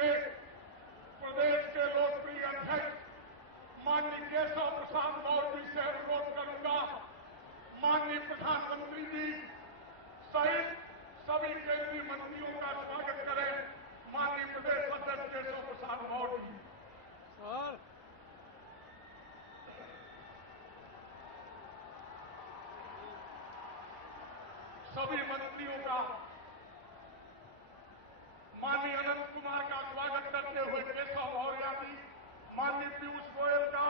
के प्रदेश के लोकप्रिय अध्यक्ष माननीय केशव प्रसाद मौर्य जी से अनुरोध करूंगा, माननीय प्रधानमंत्री जी सहित सभी केंद्रीय मंत्रियों का स्वागत करें। माननीय प्रदेश अध्यक्ष केशव प्रसाद मौर्य जी। सर सभी मंत्रियों का, माननीय अनंत कुमार का स्वागत करते हुए केशव मौर्य जी, माननीय पीयूष गोयल का,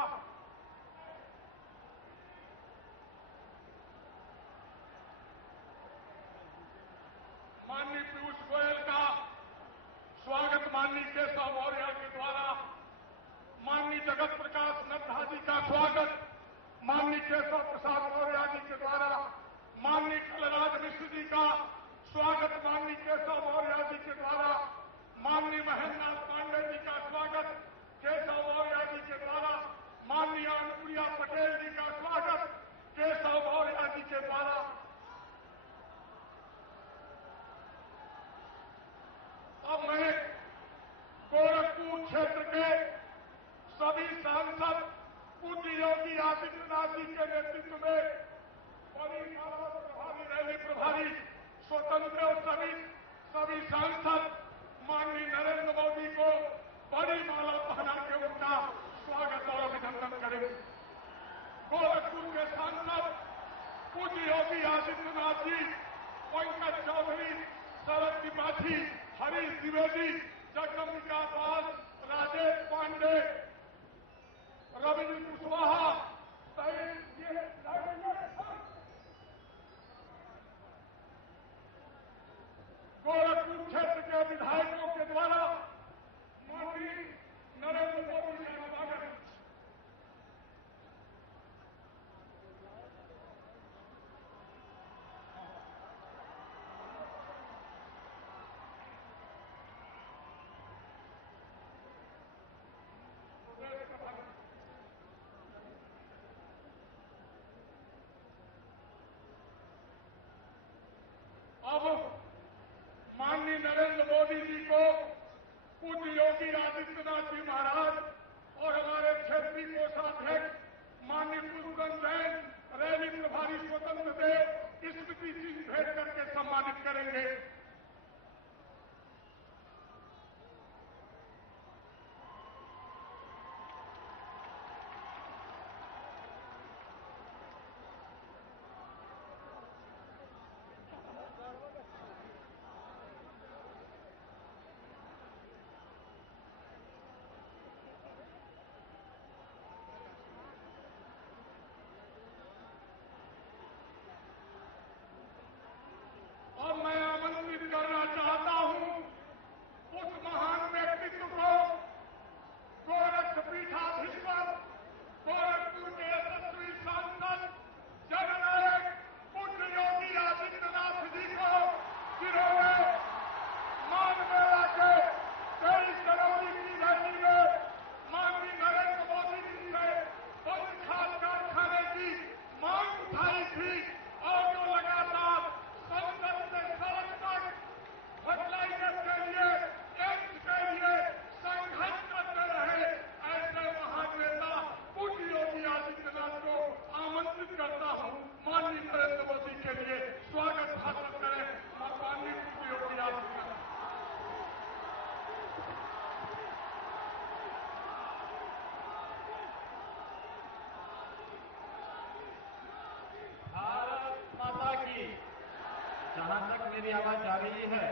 स्वागत माननीय केशव मौर्य के द्वारा, माननीय जगत प्रकाश नड्डा जी का स्वागत माननीय केशव प्रसाद मौर्य जी के द्वारा, माननीय कलराज मिश्र जी का स्वागत माननीय केशव मौर्य जी के द्वारा, माननीय महेंद्रनाथ पांडे जी का स्वागत केशव मौर्य जी के द्वारा, माननीय अनुप्रिया पटेल जी का स्वागत केशव मौर्य जी के द्वारा। अब मैं गोरखपुर क्षेत्र के सभी सांसद पूज्य योगी आदित्यनाथ जी के नेतृत्व में बड़ी माला प्रभारी रैली प्रभारी स्वतंत्र और सभी सांसद माननीय नरेंद्र मोदी को बड़ी माला पहना के उनका स्वागत और अभिनंदन करेंगे। गोरखपुर के सांसद पूज्य योगी आदित्यनाथ जी, पंकज चौधरी, शरद त्रिपाठी, हरीश द्विवेदी, जगदम्बिका पाल, राजेश पांडे, रविंद्र कुशवाहा गोरखपुर क्षेत्र के विधायकों के द्वारा माननीय नरेंद्र मोदी का स्वागत। अब माननीय नरेंद्र मोदी जी को पूज्य योगी आदित्यनाथ जी महाराज और हमारे क्षेत्रीय कोषाध्यक्ष माननीय पुष्पन जैन, रैली प्रभारी स्वतंत्र देव स्मृति चिन्ह भेंट करके सम्मानित करेंगे। और मैं आमंत्रित करना चाहता हूं उस महान व्यक्तित्व को, गोरखपीठाधीश्वर, गोरखपुर के यशस्वी सांसद जननायक पूज्य योगी आदित्यनाथ जी को, जिन्होंने मानमेला के 23 जनवरी की रैली में माननीय नरेंद्र मोदी जी से बंद खाद कारखाने की मांग उठाई थी और जो लगातार संसद से सड़क तक फर्टिलाइजर के लिए, एम्स के लिए संघर्ष करते रहे, ऐसे महान नेता पूज्य योगी आदित्यनाथ को आमंत्रित करता हूं माननीय नरेंद्र मोदी के लिए स्वागत भाषण करें। माननीय पूज्य योगी आदित्यनाथ। भारत माता की। जहां तक मेरी आवाज आ रही है,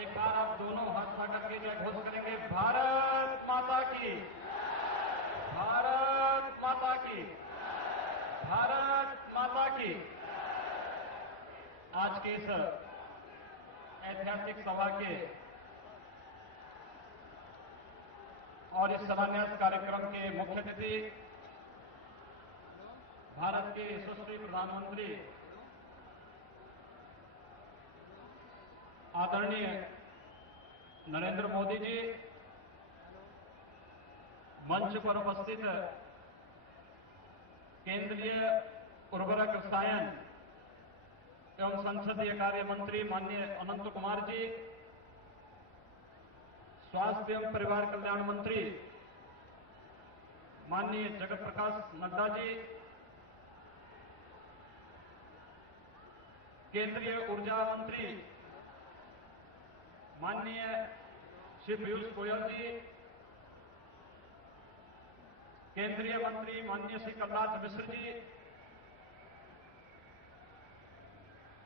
एक बार आप दोनों हाथ उठा करके जय घोष करेंगे, भारत माता की, भारत माता की, भारत माता की। आज के इस ऐतिहासिक सभा के और इस शिलान्यास कार्यक्रम के मुख्य अतिथि भारत के यशस्वी प्रधानमंत्री आदरणीय नरेंद्र मोदी जी, मंच पर उपस्थित केंद्रीय उर्वरक रसायन एवं संसदीय कार्य मंत्री माननीय अनंत कुमार जी, स्वास्थ्य एवं परिवार कल्याण मंत्री माननीय जगत प्रकाश नड्डा जी, केंद्रीय ऊर्जा मंत्री माननीय श्री पीयूष गोयल जी, केंद्रीय मंत्री माननीय श्री कलराज मिश्र जी,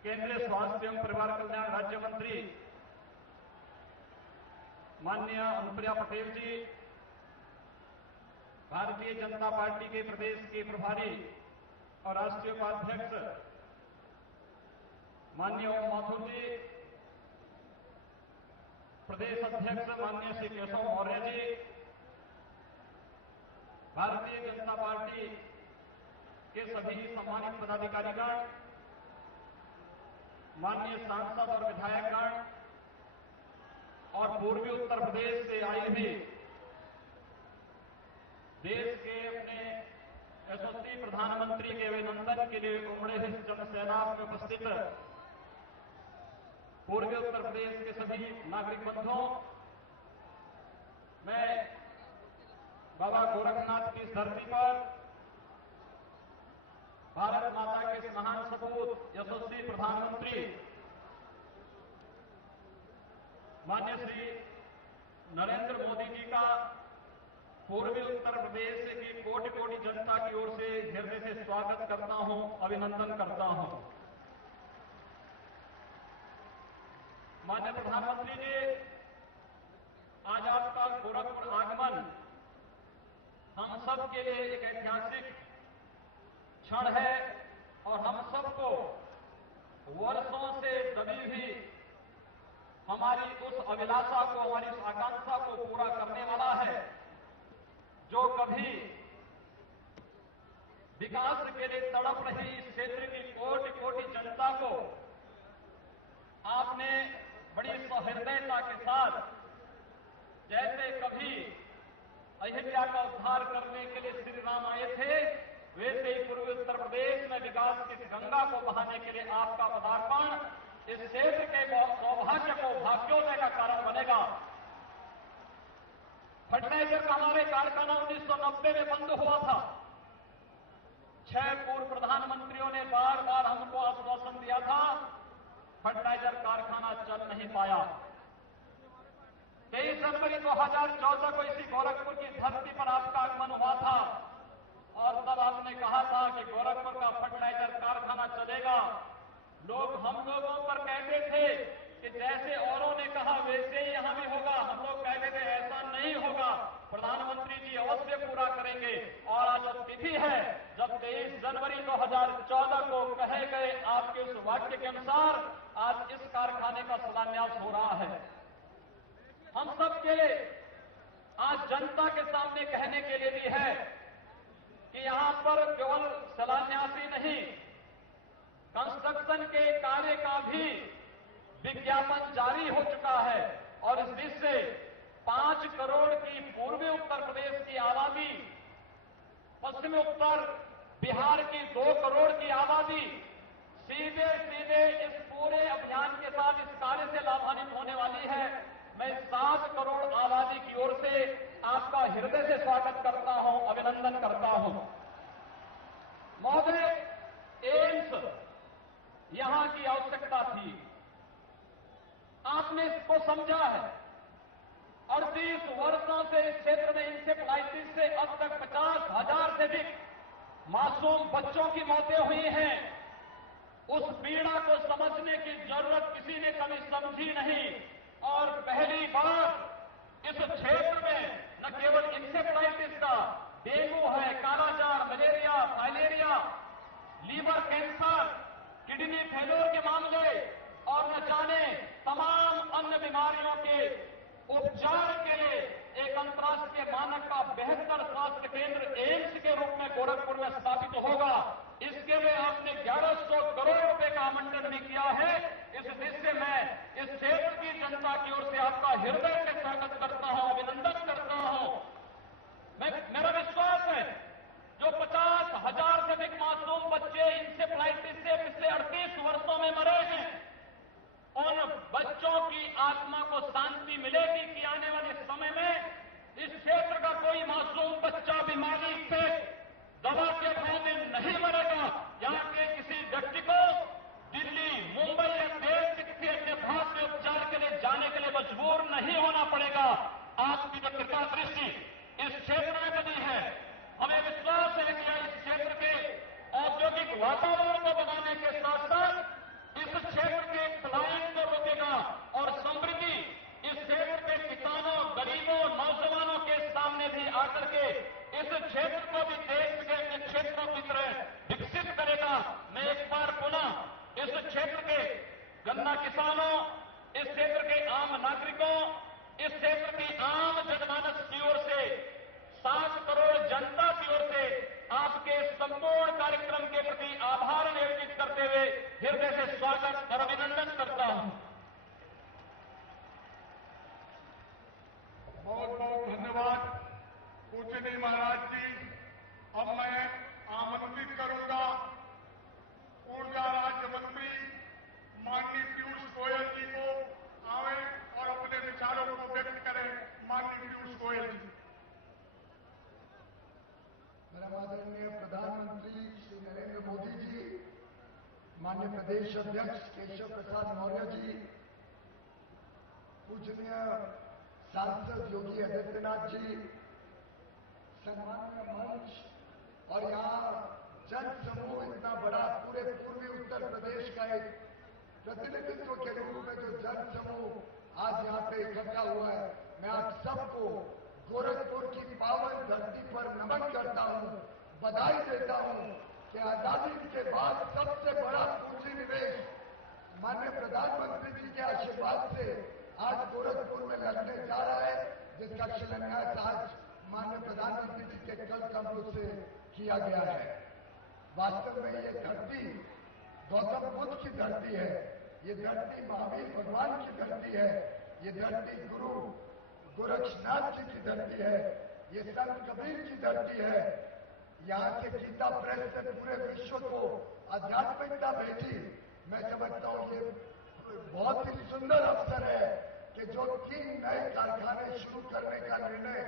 केंद्रीय स्वास्थ्य एवं परिवार कल्याण राज्य मंत्री माननीय अनुप्रिया पटेल जी, भारतीय जनता पार्टी के प्रदेश के प्रभारी और राष्ट्रीय उपाध्यक्ष माननीय ओम माथुर जी, प्रदेश अध्यक्ष माननीय श्री केशव मौर्य जी, भारतीय जनता पार्टी के सभी सम्मानित पदाधिकारीगण, माननीय सांसद और विधायकगण और पूर्वी उत्तर प्रदेश से आई हुई देश के अपने यशस्वी प्रधानमंत्री के अभिनंदन के लिए उमड़े हुए जनसैलाब में उपस्थित पूर्वी उत्तर प्रदेश के सभी नागरिक बंधुओं, मैं बाबा गोरखनाथ की इस धरती पर भारत माता के इस महान सपूत यशस्वी प्रधानमंत्री माननीय श्री नरेंद्र मोदी जी का पूर्वी उत्तर प्रदेश की कोटि कोटि जनता की ओर से हृदय से स्वागत करता हूं, अभिनंदन करता हूं। माननीय प्रधानमंत्री जी, आज आपका गोरखपुर आगमन हम सब के लिए एक ऐतिहासिक क्षण है और हम सबको वर्षों से दबी हुई हमारी उस अभिलाषा को, हमारी उस आकांक्षा को पूरा करने वाला है जो कभी विकास के लिए तड़प रही इस क्षेत्र की कोटि कोटि जनता को आपने बड़ी सहृदयता के साथ, जैसे कभी अयोध्या का उद्धार करने के लिए श्री राम आए थे, वैसे ही पूर्वी उत्तर प्रदेश में विकास की गंगा को बहाने के लिए आपका पदार्पण इस क्षेत्र के सौभाग्य को, भाग्योदय का कारण बनेगा। फर्टिलाइजर का हमारे कारखाना 1990 में बंद हुआ था। 6 पूर्व प्रधानमंत्रियों ने बार बार हमको आश्वासन दिया था, फर्टिलाइजर कारखाना चल नहीं पाया। 23 जनवरी 2014 को इसी गोरखपुर की धरती पर आपका आगमन हुआ था और तब आपने कहा था कि गोरखपुर का फर्टिलाइजर कारखाना चलेगा। लोग हम लोगों पर कहते थे कि जैसे औरों ने कहा वैसे ही यहां भी होगा। हम लोग कहते थे ऐसा नहीं होगा, प्रधानमंत्री जी अवश्य पूरा करेंगे। और आज तिथि है जब 23 जनवरी 2014 को कहे गए आपके उस वाक्य के अनुसार आज इस कारखाने का शिलान्यास हो रहा है। हम सबके आज जनता के सामने कहने के लिए भी है कि यहां पर केवल शिलान्यास ही नहीं, कंस्ट्रक्शन के कार्य का भी विज्ञापन जारी हो चुका है और इस देश से 5 करोड़ की पूर्वी उत्तर प्रदेश की आबादी, पश्चिमी उत्तर बिहार की 2 करोड़ की आबादी सीधे सीधे इस पूरे अभियान के साथ इस कार्य से लाभान्वित होने वाली है। मैं 7 करोड़ आबादी की ओर से आपका हृदय से स्वागत करता हूं, अभिनंदन करता हूं। महोदय, एम्स यहां की आवश्यकता थी, आपने इसको समझा है। 38 वर्षों से इस क्षेत्र में इंसेफ्लाइटिस से अब तक 50,000 से अधिक मासूम बच्चों की मौतें हुई हैं। उस पीड़ा को समझने की जरूरत किसी ने कभी समझी नहीं और पहली बार इस क्षेत्र में न केवल इंसेफ्लाइटिस का, डेंगू है, kala azar, malaria, filaria, liver cancer, kidney failure के मामले और न जाने तमाम अन्य बीमारियों के उपचार के लिए एक अंतर्राष्ट्रीय मानक का बेहतर स्वास्थ्य केंद्र एम्स के रूप में गोरखपुर में स्थापित होगा। इसके लिए आपने 1100 करोड़ रुपए का आवंटन भी किया है। इस दृश्य में इस क्षेत्र की जनता की ओर से आपका हृदय से स्वागत करता हूं, अभिनंदन करता हूं। मेरा विश्वास है जो 50,000 से अधिक मासूम बच्चे इंसेफ्लाइटिस से पिछले 38 वर्षों में मरे हैं, उन बच्चों की आत्मा को शांति मिलेगी कि आने वाले इस क्षेत्र का कोई मासूम बच्चा बीमारी से दवा के अभाव में नहीं मरेगा। यहाँ के किसी व्यक्ति को दिल्ली, मुंबई या देश के किसी अन्य भाग में उपचार के लिए जाने के लिए मजबूर नहीं होना पड़ेगा। आपकी जो कृपा दृष्टि इस क्षेत्र में बनी है, हमें विश्वास है कि इस क्षेत्र के औद्योगिक वातावरण को बनाने के साथ साथ इस क्षेत्र के पलायन को रोकेगा और समृद्धि इस क्षेत्र के किसानों, गरीबों, नौजवानों के सामने भी आकर के इस क्षेत्र को भी देश के अन्य क्षेत्रों की तरह विकसित करेगा। मैं एक बार पुनः इस क्षेत्र के गन्ना किसानों, इस क्षेत्र के आम नागरिकों, इस क्षेत्र की आम जनमानस की ओर से, 7 करोड़ जनता की ओर से आपके संपूर्ण कार्यक्रम के प्रति आभार व्यक्त करते हुए हृदय से स्वागत और अभिनंदन करता हूं। बहुत बहुत धन्यवाद पूजनीय महाराज जी। अब मैं आमंत्रित करूंगा ऊर्जा राज्य मंत्री माननीय पीयूष गोयल जी को आवे और अपने विचारों को व्यक्त करें। माननीय पीयूष गोयल जी। मेरा आदरणीय प्रधानमंत्री श्री नरेंद्र मोदी जी, माननीय प्रदेश अध्यक्ष केशव प्रसाद मौर्य जी, पूजनीय सांसद योगी आदित्यनाथ जी, सम्मानीय मंच और यहाँ जन समूह इतना बड़ा पूरे पूर्वी उत्तर प्रदेश का एक प्रतिनिधित्व के रूप में जो जन समूह आज यहाँ पे इकट्ठा हुआ है, मैं आप सबको गोरखपुर की पावन धरती पर नमन करता हूँ, बधाई देता हूँ कि आजादी के बाद सबसे बड़ा पूंजी निवेश माननीय प्रधानमंत्री जी के आशीर्वाद से आज गोरखपुर में लगने जा रहा है, जिसका शिलान्यास आज माननीय प्रधानमंत्री जी के कल कमलों से किया गया है। वास्तव में ये धरती गौतम बुद्ध की धरती है, ये धरती महावीर भगवान की धरती है, ये धरती गुरु गोरक्षनाथ जी की धरती है, ये संत कबीर की धरती है। यहाँ से गीता प्रेस से पूरे विश्व को आध्यात्मिकता भेजी। मैं समझता हूँ ये बहुत ही सुंदर अवसर है कि जो 3 नए कारखाने शुरू करने का निर्णय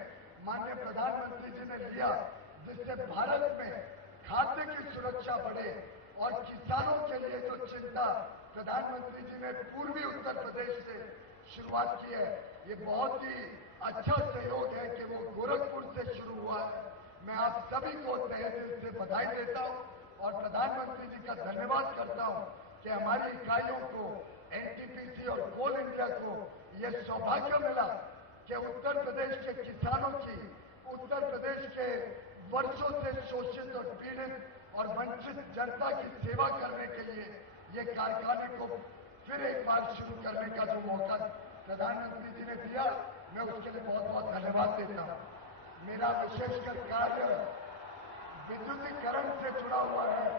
माननीय प्रधानमंत्री जी ने लिया, जिससे भारत में खाद्य की सुरक्षा बढ़े और किसानों के लिए जो चिंता प्रधानमंत्री जी ने पूर्वी उत्तर प्रदेश से शुरुआत की है, ये बहुत ही अच्छा सहयोग है कि वो गोरखपुर से शुरू हुआ है। मैं आप सभी को तहे दिल से बधाई देता हूँ और प्रधानमंत्री जी का धन्यवाद करता हूँ कि हमारी इकाइयों को, एनटीपीसी और कोल इंडिया को ये सौभाग्य मिला कि उत्तर प्रदेश के किसानों की, उत्तर प्रदेश के वर्षों से शोषित और पीड़ित और वंचित जनता की सेवा करने के लिए ये कारखाने को फिर एक बार शुरू करने का जो मौका प्रधानमंत्री जी ने दिया, मैं उसके लिए बहुत बहुत धन्यवाद देता हूँ। मेरा विशेषकर कार्य विद्युतीकरण से जुड़ा हुआ है।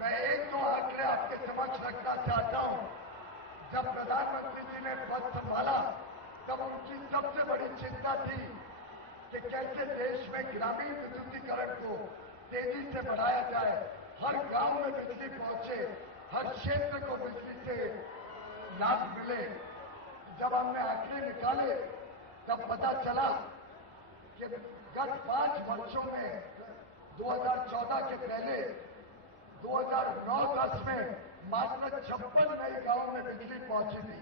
मैं 1-2 आंकड़े आपके समक्ष रखना चाहता हूं। जब प्रधानमंत्री जी ने पद संभाला तब उनकी सबसे बड़ी चिंता थी कि कैसे देश में ग्रामीण विद्युतीकरण को तेजी से बढ़ाया जाए, हर गांव में बिजली पहुंचे, हर क्षेत्र को बिजली से लाभ मिले। जब हमने आंकड़े निकाले तब पता चला कि गत 5 वर्षों में 2014 के पहले 2009-10 में मात्र 56 नए गांव में बिजली पहुंची थी।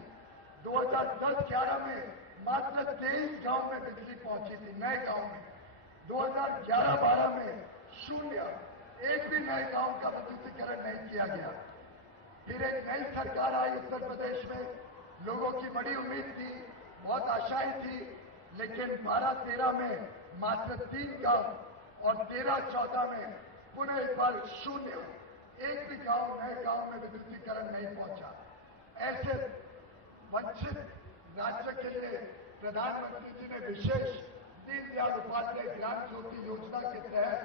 2010-11 में मात्र 23 गांव में बिजली पहुंची थी, नए गांव में। 2011-12 में 0, एक भी नए गांव का विद्युतीकरण नहीं किया गया। फिर एक नई सरकार आई उत्तर प्रदेश में, लोगों की बड़ी उम्मीद थी, बहुत आशाएं थी, लेकिन 12-13 में मात्र 3 गांव और 13-14 में पुनः एक बार 0, एक भी गांव, नए गांव में विद्युतीकरण नहीं पहुंचा। ऐसे वंचित राज्य के लिए प्रधानमंत्री जी ने विशेष दीनदयाल उपाध्याय ग्राम ज्योति योजना के तहत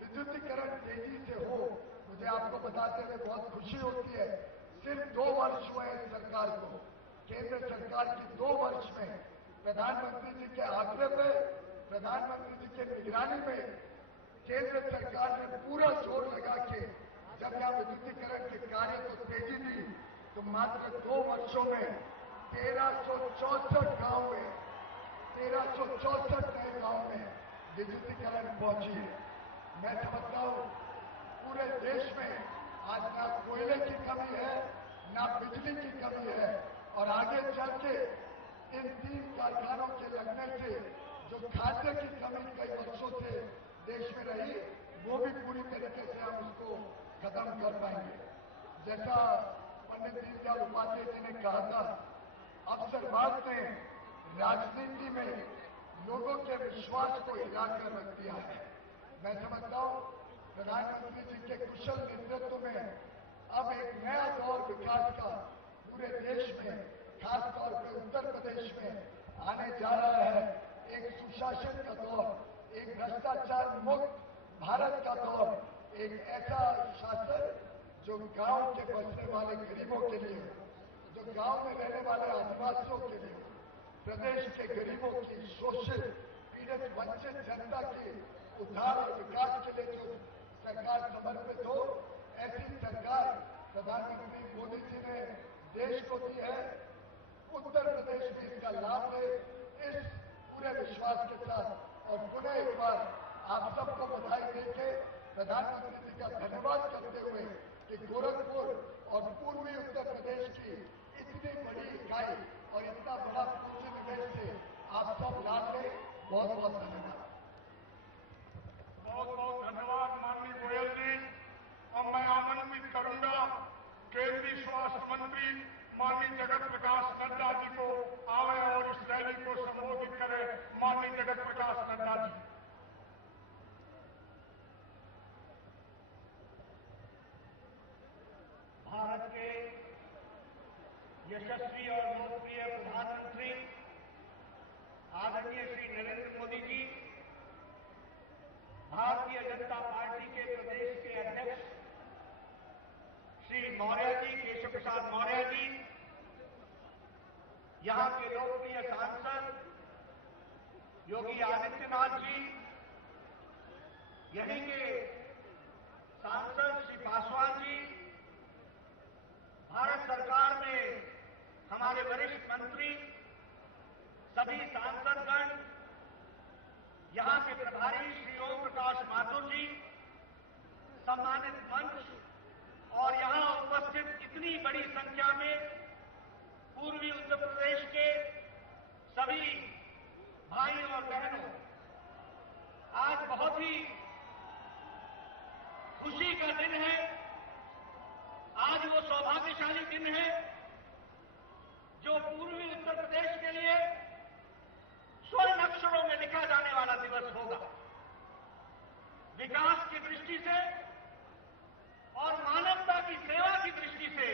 विद्युतीकरण तेजी से हो। मुझे आपको बताते हुए बहुत खुशी होती है, सिर्फ 2 वर्ष हुए हैं सरकार को। केंद्र सरकार की 2 वर्ष में प्रधानमंत्री जी के आग्रह पे, प्रधानमंत्री जी के निगरानी में केंद्र सरकार ने पूरा जोर लगा के जब यहाँ विद्युतीकरण के कार्य को तेजी दी, तो मात्र 2 वर्षों में 1364 गांव में 1364 नए गांव में डिजिटीकरण पहुंची है। मैं समझता हूं पूरे देश में आज ना कोयले की कमी है, ना बिजली की कमी है, और आगे चल के इन 3 कारखानों के लगने से जो खाद्य की कमी कई वर्षों से देश में रही, वो भी पूरी तरीके से हम उसको खत्म कर पाएंगे। जैसा पंडित दीनदयाल उपाध्याय जी ने कहा था, अवसरवाद ने राजनीति में लोगों के विश्वास को हिलाकर रख दिया है। मैं समझता हूं प्रधानमंत्री जी के कुशल नेतृत्व में अब एक नया दौर विकास का पूरे देश में, खासतौर पर उत्तर प्रदेश में आने जा रहा है। एक सुशासन का दौर, एक भ्रष्टाचार मुक्त भारत का दौर, एक ऐसा शासन जो गांव के बसने वाले गरीबों के लिए, जो गांव में रहने वाले आदिवासियों के लिए, प्रदेश के गरीबों की, शोषित पीड़ित वंचित जनता की उद्धार और विकास के लिए जो सरकार समर्पित हो, ऐसी सरकार प्रधानमंत्री मोदी जी ने देश को दी है। उत्तर प्रदेश भी इसका लाभ ले, इस पूरे विश्वास के साथ और पुनः एक बार आप सबको बधाई देके प्रधानमंत्री जी का धन्यवाद करते हुए कि गोरखपुर और पूर्वी उत्तर प्रदेश की इतनी बड़ी इकाई और इतना बड़ा पूंजी निवेश से आप सब लाभ लें। बहुत बहुत धन्यवाद। बहुत बहुत धन्यवाद माननीय गोयल जी। अब मैं आमंत्रित करूंगा केंद्रीय स्वास्थ्य मंत्री माननीय जगत प्रकाश नड्डा जी को आवे और इस रैली को संबोधित करें। माननीय जगत प्रकाश नड्डा जी। भारत के यशस्वी और लोकप्रिय प्रधानमंत्री आदरणीय श्री नरेंद्र मोदी जी, भारतीय जनता पार्टी के प्रदेश के अध्यक्ष श्री मौर्य जी, केशव प्रसाद मौर्य जी, यहां के लोकप्रिय सांसद योगी आदित्यनाथ जी, यहीं के सांसद श्री पासवान जी, भारत सरकार में हमारे वरिष्ठ मंत्री, सभी सांसदगण, यहां के प्रभारी श्री ओम प्रकाश माथुर जी, सम्मानित मंच और यहां उपस्थित इतनी बड़ी संख्या में पूर्वी उत्तर प्रदेश के सभी भाइयों और बहनों, आज बहुत ही खुशी का दिन है। आज वो सौभाग्यशाली दिन है जो पूर्वी उत्तर प्रदेश के लिए स्वर्ण अक्षरों में लिखा जाने वाला दिवस होगा। विकास की दृष्टि से और मानवता की सेवा की दृष्टि से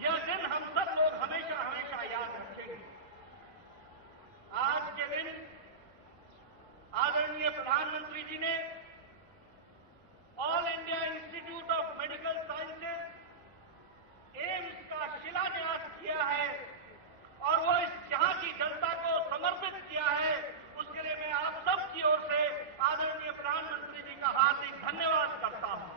यह दिन हम सब लोग हमेशा हमेशा याद रखेंगे। आज के दिन आदरणीय प्रधानमंत्री जी ने all India institute of medical sciences AIIMS का शिलान्यास किया है और वो यहाँ की जनता को समर्पित किया है। उसके लिए मैं आप सब की ओर से आदरणीय प्रधानमंत्री जी का हार्दिक धन्यवाद करता हूं।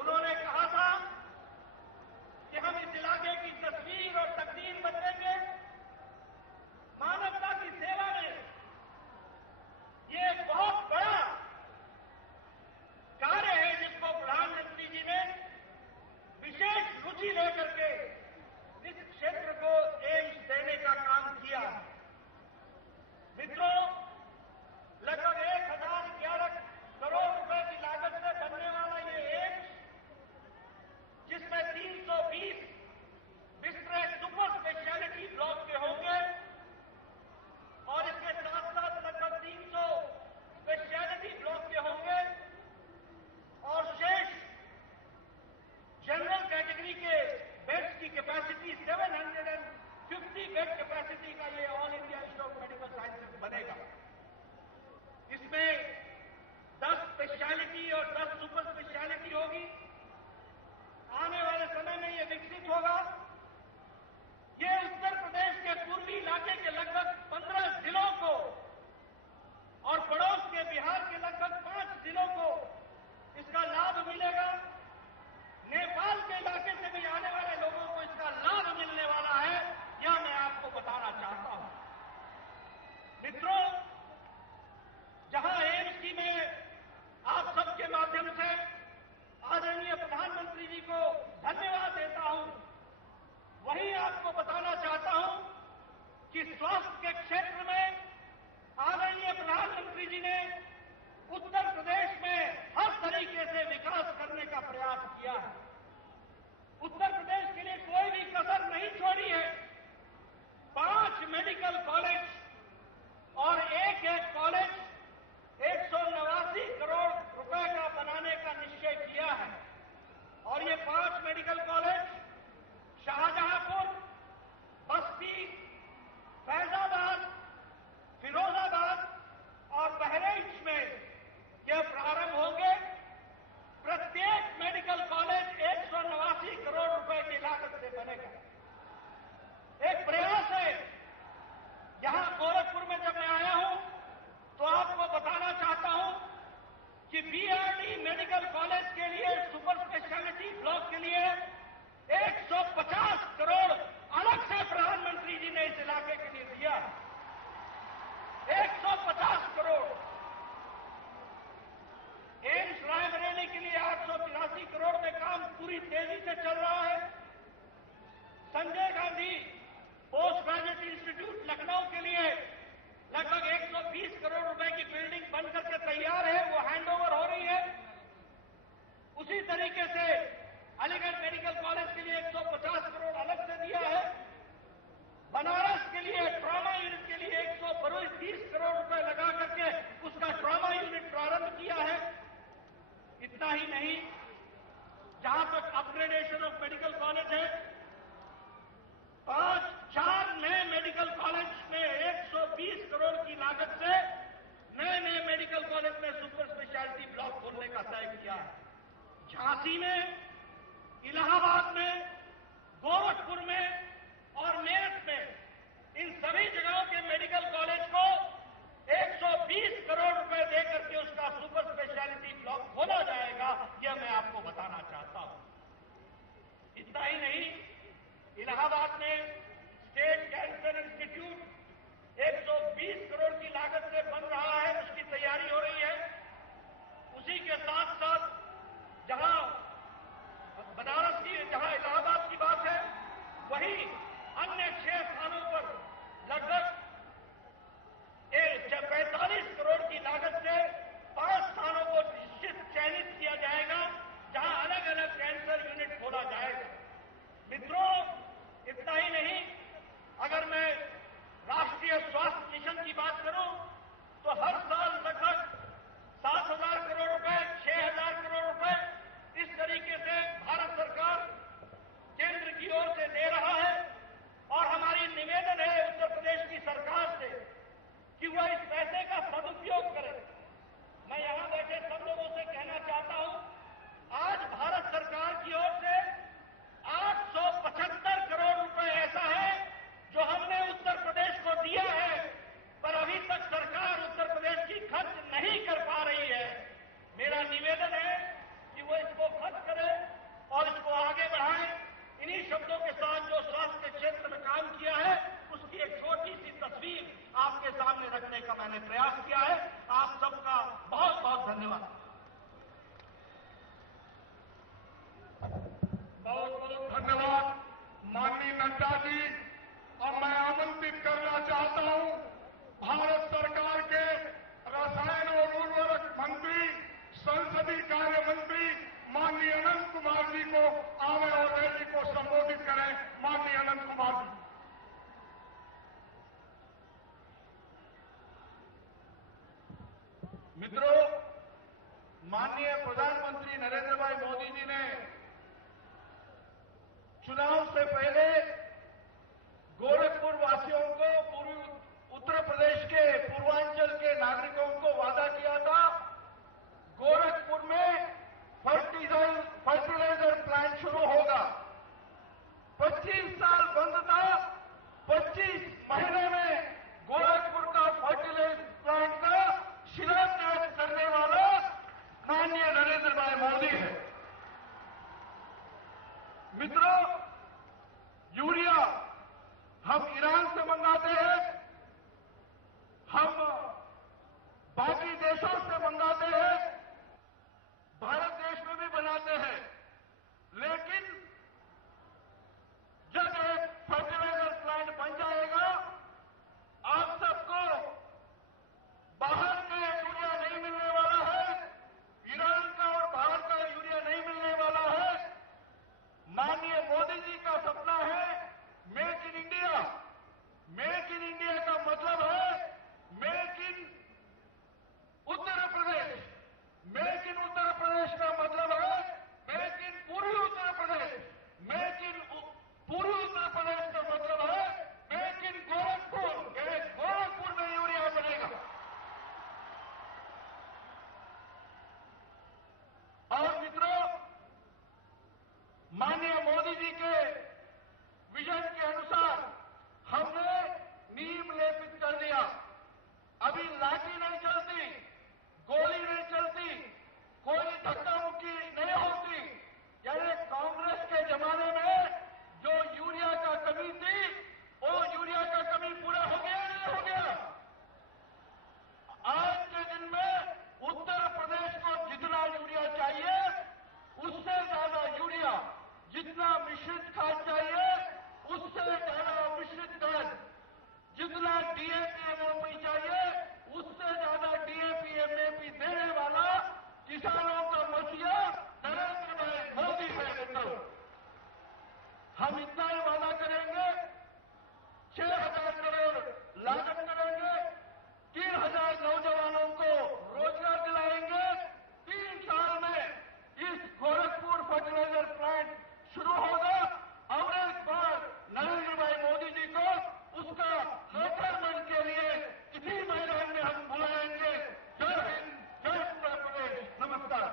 उन्होंने कहा था कि हम इस इलाके की तस्वीर और तकदीर बदलेंगे। मानवता की सेवा में ये एक बहुत बड़ा कार्य है जिसको प्रधानमंत्री जी ने विशेष रुचि लेकर के इस क्षेत्र को एम्स देने का काम किया। मित्रों, लगभग 1011 करोड़ रुपए की लागत से बनने वाला ये एम्स, जिसमें 320 बिस्तरे सुपर स्पेशलिटी ब्लॉक के होंगे और इसके साथ साथ लगभग 300 स्पेशलिटी ब्लॉक के होंगे और शेष जनरल कैटेगरी के बेड्स की कैपेसिटी 750 बेड कैपेसिटी का ये all India institute of medical sciences बनेगा। इसमें 10 स्पेशलिटी और 10 सुपर स्पेशलिटी होगी। आने वाले समय में ये विकसित होगा। ये उत्तर प्रदेश के पूर्वी इलाके के लगभग 15 जिलों को और पड़ोस के बिहार के लगभग 5 जिलों को इसका लाभ मिलेगा। नेपाल के इलाके से भी आने कि स्वास्थ्य के क्षेत्र में आदरणीय प्रधानमंत्री जी ने उत्तर प्रदेश में हर तरीके से विकास करने का प्रयास किया है। उत्तर प्रदेश के लिए कोई भी कसर नहीं छोड़ी है। 5 मेडिकल कॉलेज और एक कॉलेज 189 करोड़ रुपए का बनाने का निश्चय किया है। और ये 5 मेडिकल कॉलेज शाहजहांपुर, बस्ती, फैजाबाद, फिरोजाबाद और बहराइच में यह प्रारंभ होंगे। प्रत्येक मेडिकल कॉलेज 189 करोड़ रुपए की लागत से बनेगा। एक प्रयास है। यहां गोरखपुर में जब मैं आया हूं तो आपको बताना चाहता हूं कि बीआरडी मेडिकल कॉलेज के लिए, सुपर स्पेशलिटी ब्लॉक के लिए 150 करोड़ अलग से प्रधानमंत्री जी ने इस इलाके के लिए दिया। 150 करोड़। एम्स रायबरेली के लिए 883 करोड़ में काम पूरी तेजी से चल रहा है। Sanjay Gandhi post graduate institute Lucknow के लिए लगभग 120 करोड़ रुपए की बिल्डिंग बनकर के तैयार है, वो हैंडओवर हो रही है। उसी तरीके से अलीगढ़ मेडिकल कॉलेज के लिए 150 करोड़ अलग से दिया है। बनारस के लिए ट्रॉमा यूनिट के लिए 130 करोड़ रुपए लगा करके उसका ट्रॉमा यूनिट प्रारंभ किया है। इतना ही नहीं, जहां तक अपग्रेडेशन ऑफ मेडिकल कॉलेज है, 4 नए मेडिकल कॉलेज में 120 करोड़ की लागत से नए मेडिकल कॉलेज में सुपर स्पेशलिटी ब्लॉक खोलने का तय किया है। झांसी में, इलाहाबाद में, गोरखपुर में और मेरठ में, इन सभी जगहों के मेडिकल कॉलेज को 120 करोड़ रुपए देकर के उसका सुपर स्पेशलिटी ब्लॉक खोला जाएगा, यह मैं आपको बताना चाहता हूं। इतना ही नहीं, इलाहाबाद में स्टेट कैंसर इंस्टीट्यूट 120 करोड़ की लागत से बन रहा है, उसकी तैयारी हो रही है। उसी के साथ साथ जहां बनारस की, जहां इलाहाबाद की बात है, वहीं अन्य 6 स्थानों पर लगभग 45 करोड़ की लागत से 5 स्थानों को निश्चित चयनित किया जाएगा, जहां अलग अलग कैंसर यूनिट खोला जाएगा। मित्रों, इतना ही नहीं, अगर मैं राष्ट्रीय स्वास्थ्य मिशन की बात करूं तो हर साल लगभग 7,000 करोड़ रुपए, 6,000 करोड़ रुपए इस तरीके से भारत सरकार केंद्र की ओर से दे रहा है। और हमारी निवेदन है उत्तर प्रदेश की सरकार से कि वह इस पैसे का सदुपयोग करे। मैं यहां बैठे सब लोगों से कहना चाहता हूं, आज भारत सरकार की ओर से 875 करोड़ रुपए ऐसा है जो हमने उत्तर प्रदेश को दिया है, पर अभी तक सरकार उत्तर प्रदेश की खर्च नहीं कर पा रही है। मेरा निवेदन है कि वो इसको खर्च करे और इसको आगे बढ़ाए। इन्हीं शब्दों के साथ जो स्वास्थ्य के क्षेत्र में काम किया है, उसकी एक छोटी सी तस्वीर आपके सामने रखने का मैंने प्रयास किया है। आप सबका बहुत बहुत धन्यवाद। बहुत बहुत धन्यवाद माननीय नड्डा जी। अब मैं आमंत्रित करना चाहता हूं भारत सरकार के रसायन और उर्वरक मंत्री, संसदीय कार्य मंत्री माननीय अनंत कुमार जी को आवे और रैली को संबोधित करें। माननीय अनंत कुमार जी। मित्रों, माननीय प्रधानमंत्री नरेंद्र भाई मोदी जी ने चुनाव से पहले गोरखपुर वासियों को, पूर्वी उत्तर प्रदेश के पूर्वांचल के नागरिकों को वादा किया था, गोरखपुर में फर्टिलाइजर प्लांट शुरू होगा। 25 साल बंद था, 25 महीने में गोरखपुर का फर्टिलाइजर प्लांट का शिलान्यास करने वाला माननीय नरेंद्र भाई मोदी है। मित्रों, यूरिया हम ईरान से मंगाते हैं, हम बाकी देशों से मंगाते हैं, माननीय मोदी जी के विजन के अनुसार हमने नींव लेपित कर दिया। अभी लाठी नहीं चलती, गोली नहीं चलती, कोई धक्का मुक्की नहीं होती। यानी कांग्रेस के जमाने में जो यूरिया का कमी थी, वो यूरिया का कमी पूरा हो गया नहीं हो गया? आज के दिन में उत्तर प्रदेश को जितना यूरिया चाहिए, उससे ज्यादा यूरिया, जितना मिश्रित खाद चाहिए उससे ज्यादा मिश्रित खाद, जितना डीएपी एमओपी चाहिए उससे ज्यादा डीएपी एमओपी देने वाला किसानों का मसीहा नरेंद्र भाई मोदी है। मित्रों, हम इतना ही वादा करेंगे, 6,000 करोड़ लागत करेंगे, 3,000 नौजवानों को रोजगार दिलाएंगे। 3 साल में इस गोरखपुर फर्टिलाइजर प्लांट शुरू होगा और एक बार नरेंद्र भाई मोदी जी को उसका लोकार्पण के लिए इसी मैदान में हम बुलाएंगे। जय हिंद, जय उत्तर प्रदेश, नमस्कार।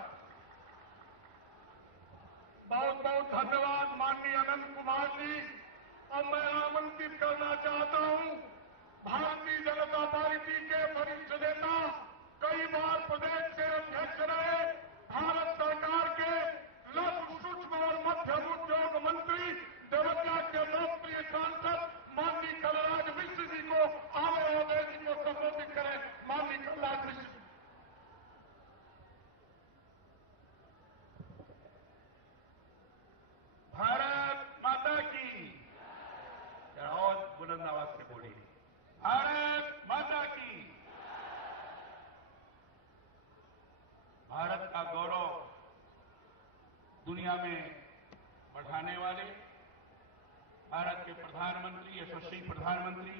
बहुत बहुत धन्यवाद माननीय अनंत कुमार जी। अब मैं आमंत्रित करना चाहता हूं भारतीय जनता पार्टी के वरिष्ठ नेता, कई बार प्रदेश के अध्यक्ष रहे, भारत सरकार के लघु सूक्ष्म और मध्यम उद्योग मंत्री, देवरिया के लोकप्रिय सांसद माननीय कलराज मिश्र जी को आवे महोदय जी को संबोधित करें। माननीय कलराज मिश्र। भारत माता की, जरा और बुलंद आवाज से बोलिए, भारत माता की। भारत का गौरव दुनिया में बढ़ाने वाले भारत के प्रधानमंत्री, यशस्वी प्रधानमंत्री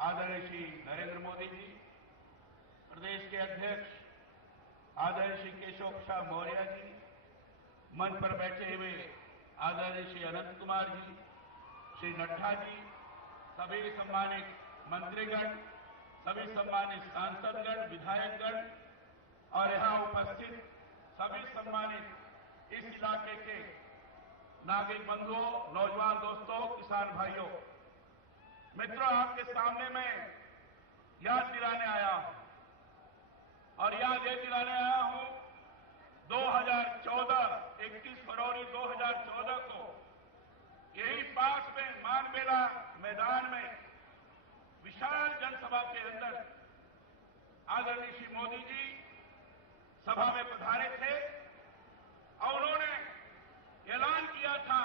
आदरणीय श्री नरेंद्र मोदी जी, प्रदेश के अध्यक्ष आदरणीय श्री केशव प्रसाद मौर्य जी, मंच पर बैठे हुए आदरणीय श्री अनंत कुमार जी, श्री नड्डा जी, सभी सम्मानित मंत्रीगण, सभी सम्मानित सांसदगण, विधायकगण और यहां उपस्थित सभी सम्मानित इस इलाके के नागरिक बंधुओं, नौजवान दोस्तों, किसान भाइयों, मित्रों, आपके सामने मैं याद दिलाने आया हूं और याद ये दिलाने आया हूं 2014 21 फरवरी 2014 को यही पास में मानमेला मैदान में विशाल जनसभा के अंदर आदरणीय श्री मोदी जी सभा में पधारे थे और उन्होंने ऐलान किया था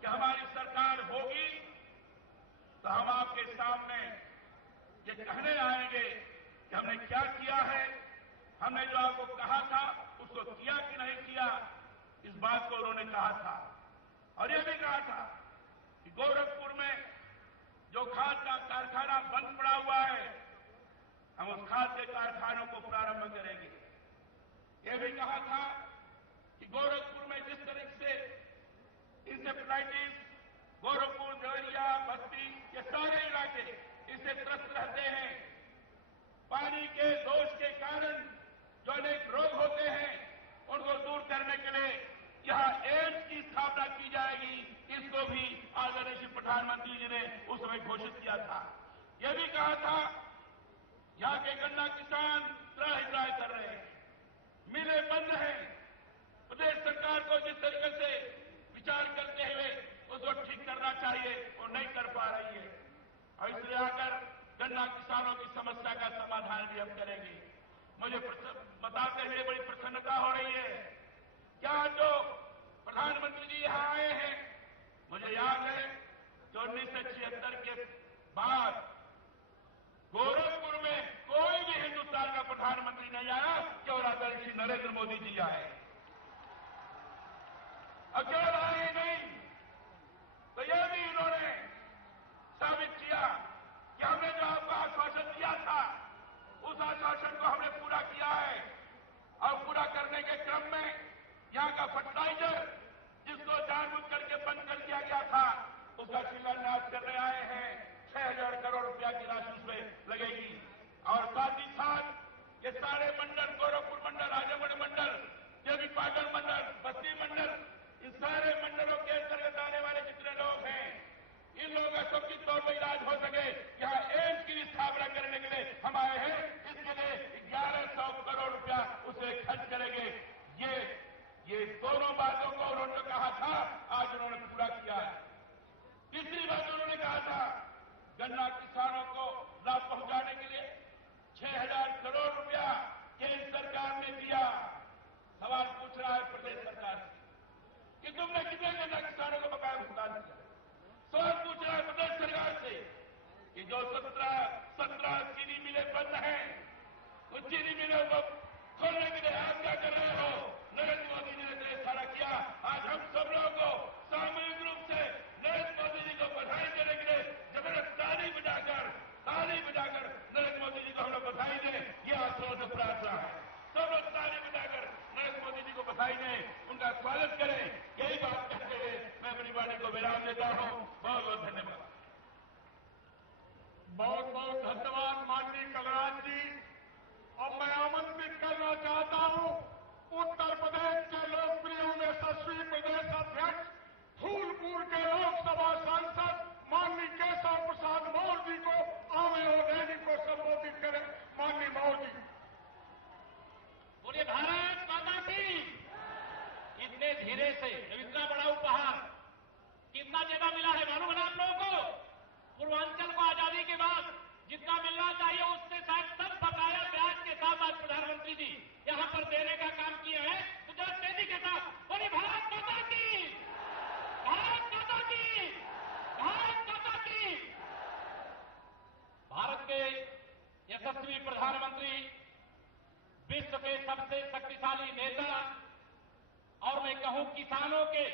कि हमारी सरकार होगी तो हम आपके सामने ये कहने आएंगे कि हमने क्या किया है, हमने जो आपको कहा था उसको किया कि नहीं किया, इस बात को उन्होंने कहा था। और यह भी कहा था कि गोरखपुर में जो खाद का कारखाना बंद पड़ा हुआ है, हम उस खाद के कारखानों को प्रारंभ करेंगे। यह भी कहा था कि गोरखपुर में जिस तरह से इंसेफ्लाइटिस, गोरखपुर, देवरिया, बस्ती, ये सारे इलाके इससे त्रस्त रहते हैं। पानी के दोष के कारण जो अनेक रोग होते हैं उनको दूर करने के लिए यहां एम्स की स्थापना की जाएगी। इसको भी आदरणीय श्री प्रधानमंत्री जी ने उस समय घोषित किया था। यह भी कहा था यहां के गन्ना किसान त्राहि-त्राहि कर रहे हैं, मिलें बंद हैं, प्रदेश सरकार को जिस तरीके से विचार करते हुए उसको ठीक करना चाहिए वो नहीं कर पा रही है और इसलिए आकर गन्ना किसानों की समस्या का समाधान भी हम करेंगे। मुझे बताते हुए बड़ी प्रसन्नता हो रही है। क्या जो प्रधानमंत्री जी यहां आए हैं, मुझे याद है कि 1976 के बाद गोरखपुर में कोई भी हिंदुस्तान का प्रधानमंत्री नहीं आया, केवल आदरणीय श्री नरेंद्र मोदी जी आए। अकेला आए नहीं तो यह भी इन्होंने साबित किया कि हमने जो आपको आश्वासन दिया था उस आश्वासन को हमने पूरा किया है और पूरा करने के क्रम में यहां का फर्टिलाइजर जिसको जानबूझ करके बंद कर दिया गया था उसका शिलान्यास करने आए हैं। 6,000 करोड़ रुपया की राशि उसमें लगेगी और साथ ही साथ ये सारे मंडल, गोरखपुर मंडल, आजमगढ़ मंडल, ये भी पाटन मंडल, बस्ती मंडल, इन सारे दोनों बातों को उन्होंने कहा था, आज उन्होंने पूरा किया है। तीसरी बात उन्होंने कहा था, गन्ना किसानों को लाभ पहुंचाने के लिए 6,000 करोड़ रुपया केंद्र सरकार ने दिया। सवाल पूछ रहा है प्रदेश सरकार से कि तुमने कितने गन्ना किसानों को बकाया भुगतान किया। सवाल पूछ रहा है प्रदेश सरकार से कि जो 17 चीनी मिलें बंद हैं, उन चीनी मिलों को खोलने के लिए आप क्या कर रहे हो? नरेंद्र मोदी जी ने देश सारा किया। आज हम सब लोगों को सामूहिक रूप से नरेंद्र मोदी जी को बधाई देने के लिए जबरदस्त ताली बजाकर नरेंद्र मोदी जी को हम लोग बधाई दें, यह आप लोगों से प्रार्थना है। सब लोग ताली बजाकर नरेंद्र मोदी जी को बधाई दें, उनका स्वागत करें। यही बात कहते हुए मैं अपनी वाणी को विराम देता हूं। बहुत बहुत धन्यवाद। बहुत बहुत धन्यवाद माननीय कलराज जी। और मैं आमंत्रित करना चाहता हूं उत्तर प्रदेश के लोकप्रिय यशस्वी प्रदेश अध्यक्ष, फूलपुर के लोकसभा सांसद माननीय केशव प्रसाद मौर्य जी को आवे और रैली को संबोधित करें। माननीय मौर्य जी। बोलिए भारत माता की। इतने धीरे से इतना बड़ा उपहार कितना जगह मिला है मालूम है आप लोगों को? पूर्वांचल को आजादी के बाद जितना मिलना चाहिए उससे शायद सब बकाया ब्याज के साथ आज प्रधानमंत्री जी यहां पर देने का काम किया है। तो जरा तेजी के साथ बोलिए भारत माता की, भारत माता की, भारत माता की। भारत के यशस्वी प्रधानमंत्री, विश्व के सबसे शक्तिशाली नेता, और मैं कहूं किसानों के,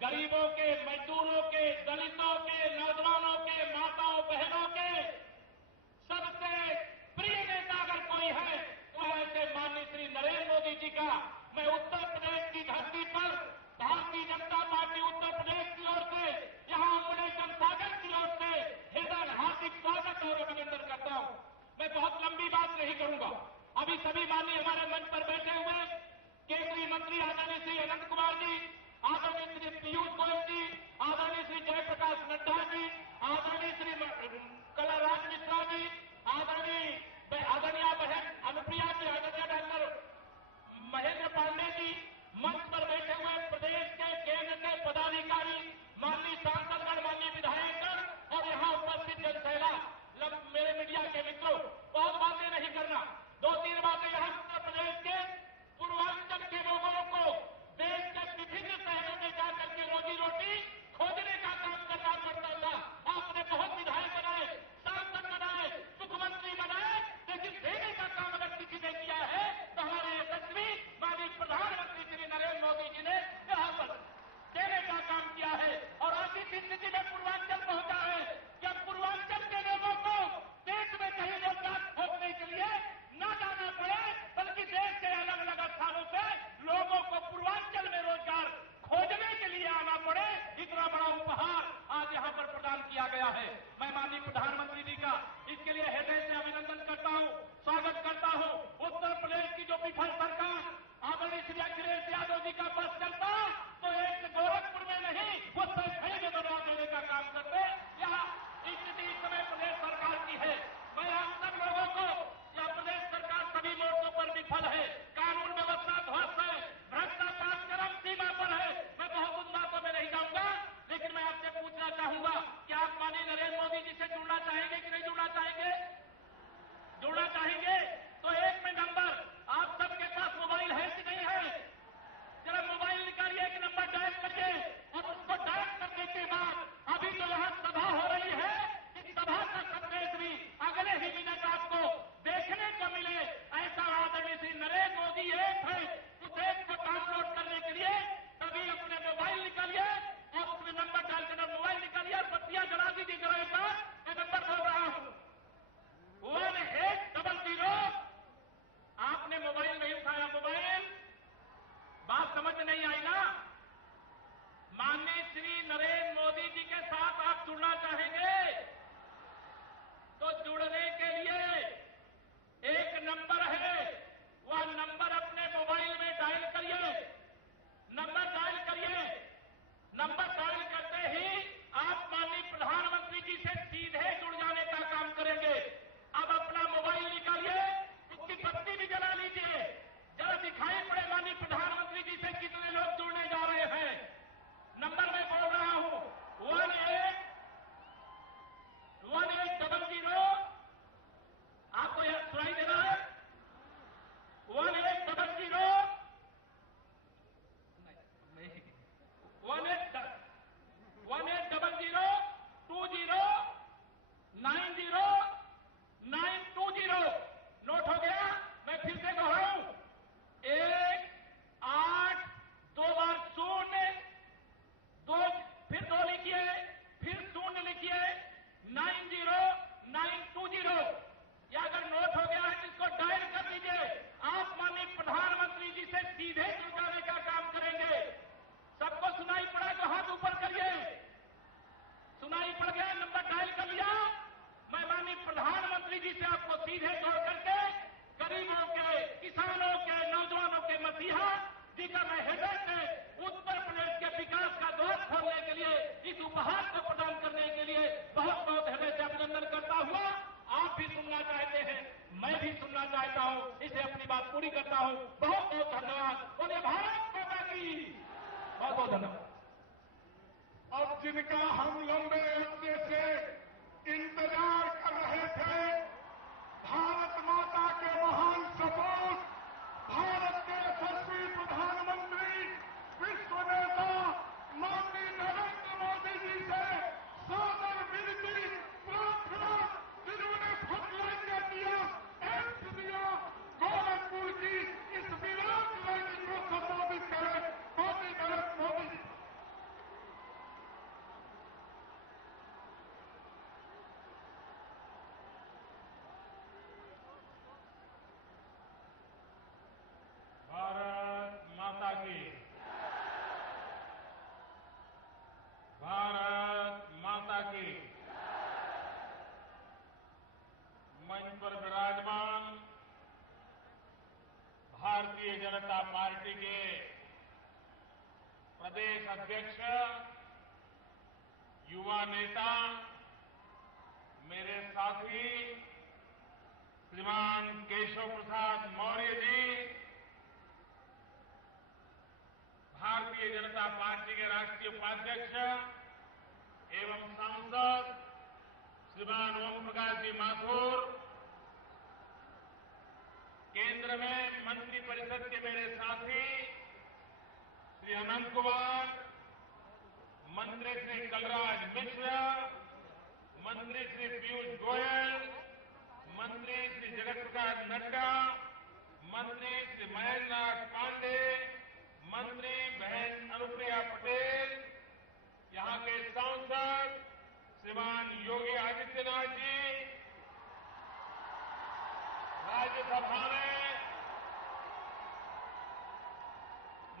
गरीबों के, मजदूरों के, दलितों के, नौजवानों के, माताओं बहनों के सबसे प्रिय नेता अगर कोई है तो ऐसे माननीय श्री नरेंद्र मोदी जी का मैं उत्तर प्रदेश की धरती पर भारतीय जनता पार्टी उत्तर प्रदेश की ओर से, यहां उमड़े जनसागर की ओर से हृदय हार्दिक स्वागत और अभिनंदन करता हूं। मैं बहुत लंबी बात नहीं करूंगा। अभी सभी माननीय हमारे मंच पर बैठे हुए केंद्रीय मंत्री आदरणीय श्री अनंत कुमार जी, आदरणीय श्री पीयूष गोयल जी, आदरणीय श्री जयप्रकाश नड्डा जी, आदरणीय श्री कलराज मिश्रा जी, आदरणीय बहन अनुप्रिया जी, आदरणीय डॉक्टर महेंद्र पांडे जी, मंच पर बैठे हुए प्रदेश के केंद्र के पदाधिकारी, माननीय सांसदगण, माननीय विधायकगण और यहां उपस्थित जनसैलाब, मेरे मीडिया के मित्रों, बहुत बातें नहीं करना, 2-3 बातें यहां उत्तर प्रदेश के उपहार को प्रदान करने के लिए बहुत बहुत हृदय से अभिनंदन करता हुआ आप भी सुनना चाहते हैं, मैं भी सुनना चाहता हूं, इसे अपनी बात पूरी करता हूं। बहुत बहुत धन्यवाद। बोले भारत माता की। बहुत बहुत धन्यवाद। अब जिनका हम लंबे अरसे से इंतजार कर रहे थे, भारत माता के महान सपूत, भारत के यशस्वी प्रधानमंत्री, विश्व नेता माननीय नरेंद्र मोदी जी से सादर विनती प्रार्थना, जिन्होंने फर्टिलाइजर दिया, एम्स दिया, गोरखपुर की इस विराट रैली को संबोधित करें। मोदी नरेंद्र मोदी। भारत माता की। भारत माता की। मंच पर विराजमान भारतीय जनता पार्टी के प्रदेश अध्यक्ष, युवा नेता, मेरे साथी श्रीमान केशव प्रसाद मौर्य जी, भारतीय जनता पार्टी के राष्ट्रीय उपाध्यक्ष एवं सांसद श्रीमान ओम प्रकाश जी माथुर, केंद्र में मंत्री परिषद के मेरे साथी श्री अनंत कुमार, मंत्री श्री कलराज मिश्र, मंत्री श्री पीयूष गोयल, मंत्री श्री जगत प्रकाश नड्डा, मंत्री श्री महेंद्र नाथ पांडे, मंत्री बहन अनुप्रिया पटेल, यहां के सांसद श्रीमान योगी आदित्यनाथ जी, राज्यसभा में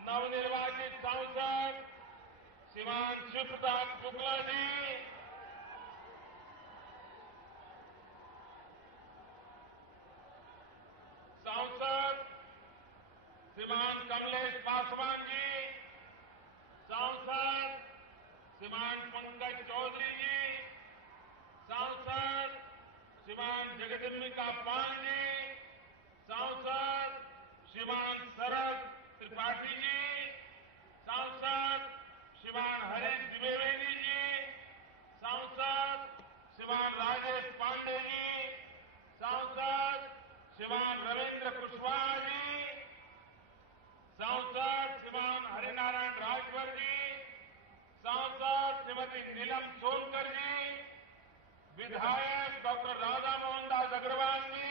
नवनिर्वाचित सांसद श्रीमान शिव प्रताप शुक्ला जी, सांसद श्रीमान कमलेश पासवान जी, सांसद श्रीमान पंकज चौधरी जी, सांसद श्रीमान जगदम्बिका पाल जी, सांसद श्रीमान शरद त्रिपाठी जी, सांसद श्रीमान हरीश द्विवेदी जी, सांसद श्रीमान राजेश पांडे जी, सांसद श्रीमान रविंद्र कुशवाहा जी, सांसद श्रीमान हरिनारायण राजभर जी, सांसद श्रीमती नीलम सोनकर जी, विधायक डॉक्टर राधा मोहन दास अग्रवाल जी,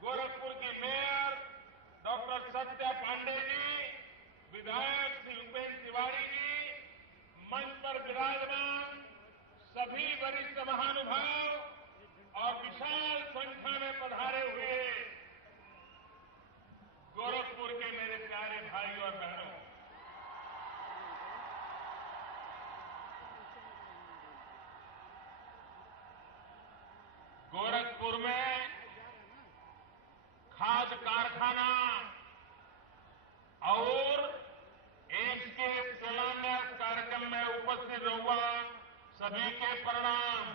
गोरखपुर की मेयर डॉक्टर सत्या पांडे जी, विधायक श्री उपेंद्र तिवारी जी, मंच पर विराजमान सभी वरिष्ठ महानुभाव और विशाल संख्या में पधारे हुए गोरखपुर के मेरे प्यारे भाई और बहनों, गोरखपुर में खाद कारखाना और एम्स के शिलान्यास कार्यक्रम में उपस्थित रहुआ सभी के प्रणाम।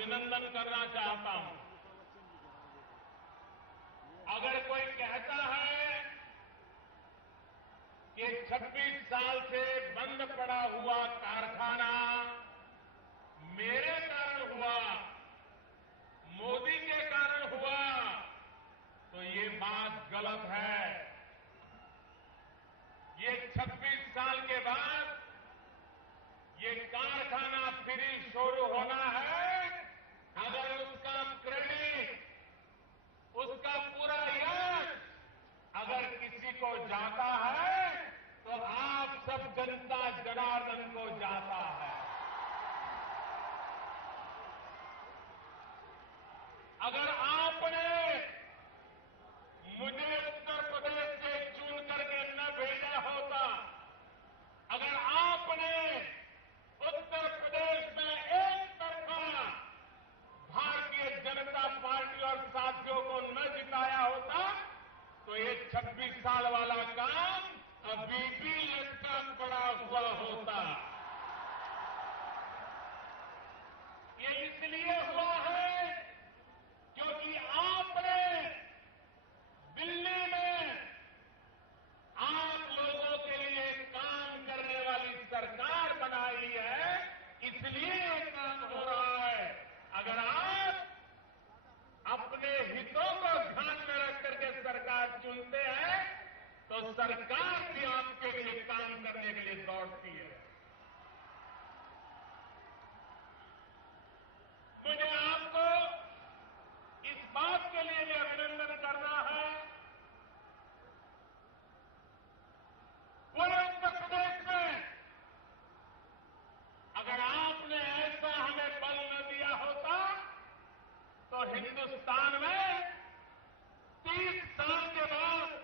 अभिनंदन करना चाहता हूं। अगर कोई कहता है कि 26 साल से बंद पड़ा हुआ कारखाना मेरे कारण हुआ, मोदी के कारण हुआ, तो ये बात गलत है। ये 26 साल के बाद ये कारखाना फिर शुरू होना है। अगर उसका क्रेडिट, उसका पूरा यश अगर किसी को जाता है तो आप सब जनता जनार्दन को जाता है। अगर आपने मुझे उत्तर प्रदेश से चुन करके न भेजा होता, अगर आपने उत्तर प्रदेश में एक तरफा भारतीय जनता पार्टी और साथियों को न जिताया होता, तो ये 26 साल वाला काम अभी भी लटका पड़ा हुआ होता। ये इसलिए हुआ है क्योंकि आपने दिल्ली में आप लोगों के लिए काम करने वाली सरकार बनाई है, इसलिए ये काम हो रहा है। अगर आप अपने हितों को ध्यान में रख करके सरकार चुनते हैं तो सरकार भी आपके लिए काम करने के लिए दौड़ती है। मुझे आपको इस बात के लिए भी अभिनंदन करना है, पूरे उत्तर प्रदेश में अगर आपने ऐसा हमें बल न दिया होता तो हिंदुस्तान में 30 साल के बाद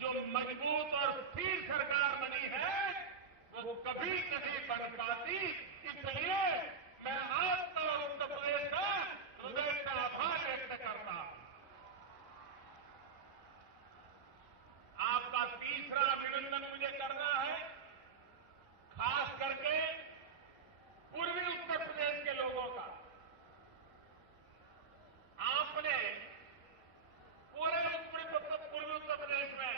जो मजबूत और स्थिर सरकार बनी है वो कभी नहीं बन पाती। इसलिए मैं आपका और उत्तर प्रदेश का हृदय से आभार व्यक्त करता हूं। आपका तीसरा अभिनंदन मुझे करना है, खास करके पूर्वी उत्तर प्रदेश के लोगों का। आपने पूरे पूर्वी उत्तर प्रदेश में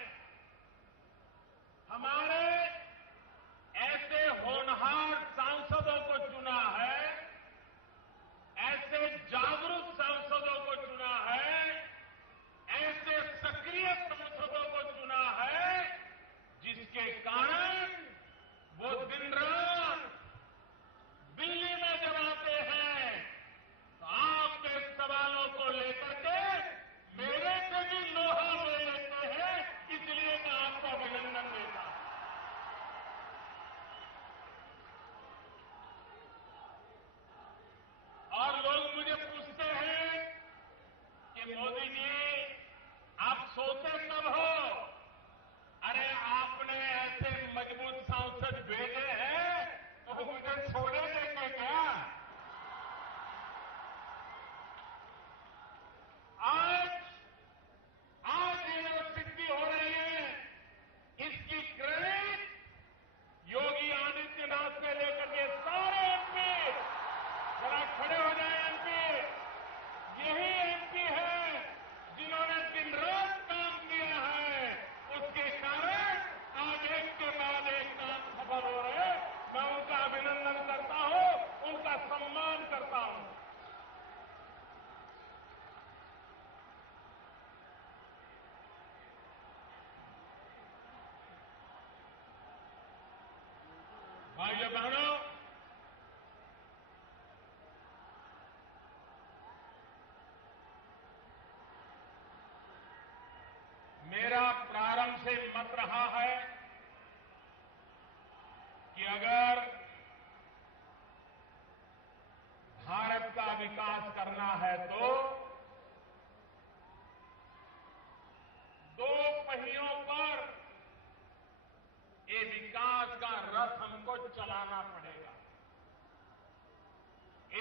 हमारे ऐसे होनहार सांसदों को चुना है, ऐसे जागरूक सांसदों को चुना है, ऐसे सक्रिय सांसदों को चुना है, जिसके कारण वो दिन रात दिल्ली में जब आते हैं तो आपके सवालों को लेकर के मेरे से भी लोहा ले लेते हैं। इसलिए मैं आपको अभिनंदन देता हूं। और लोग मुझे पूछते हैं कि मोदी जी आप सोते कब हो? अरे आपने ऐसे मजबूत सांसद भेजे हैं तो मुझे छोड़े देंगे क्या? आज ये जो सिद्धि हो रही है, इसकी क्रेडिट योगी आदित्यनाथ से लेकर के सारे एमपी, जरा खड़े हो जाए एमपी, यही एमपी है जिन्होंने दिन रात काम किया है। उसके कारण आज एक के बाद एक काम सफल हो रहे हैं। मैं उनका अभिनंदन करता हूं, उनका सम्मान करता हूं। भाइयों बहनों, मेरा प्रारंभ से मत रहा है कि अगर भारत का विकास करना है तो दो पहियों पर ये विकास का रथ हमको चलाना पड़ेगा।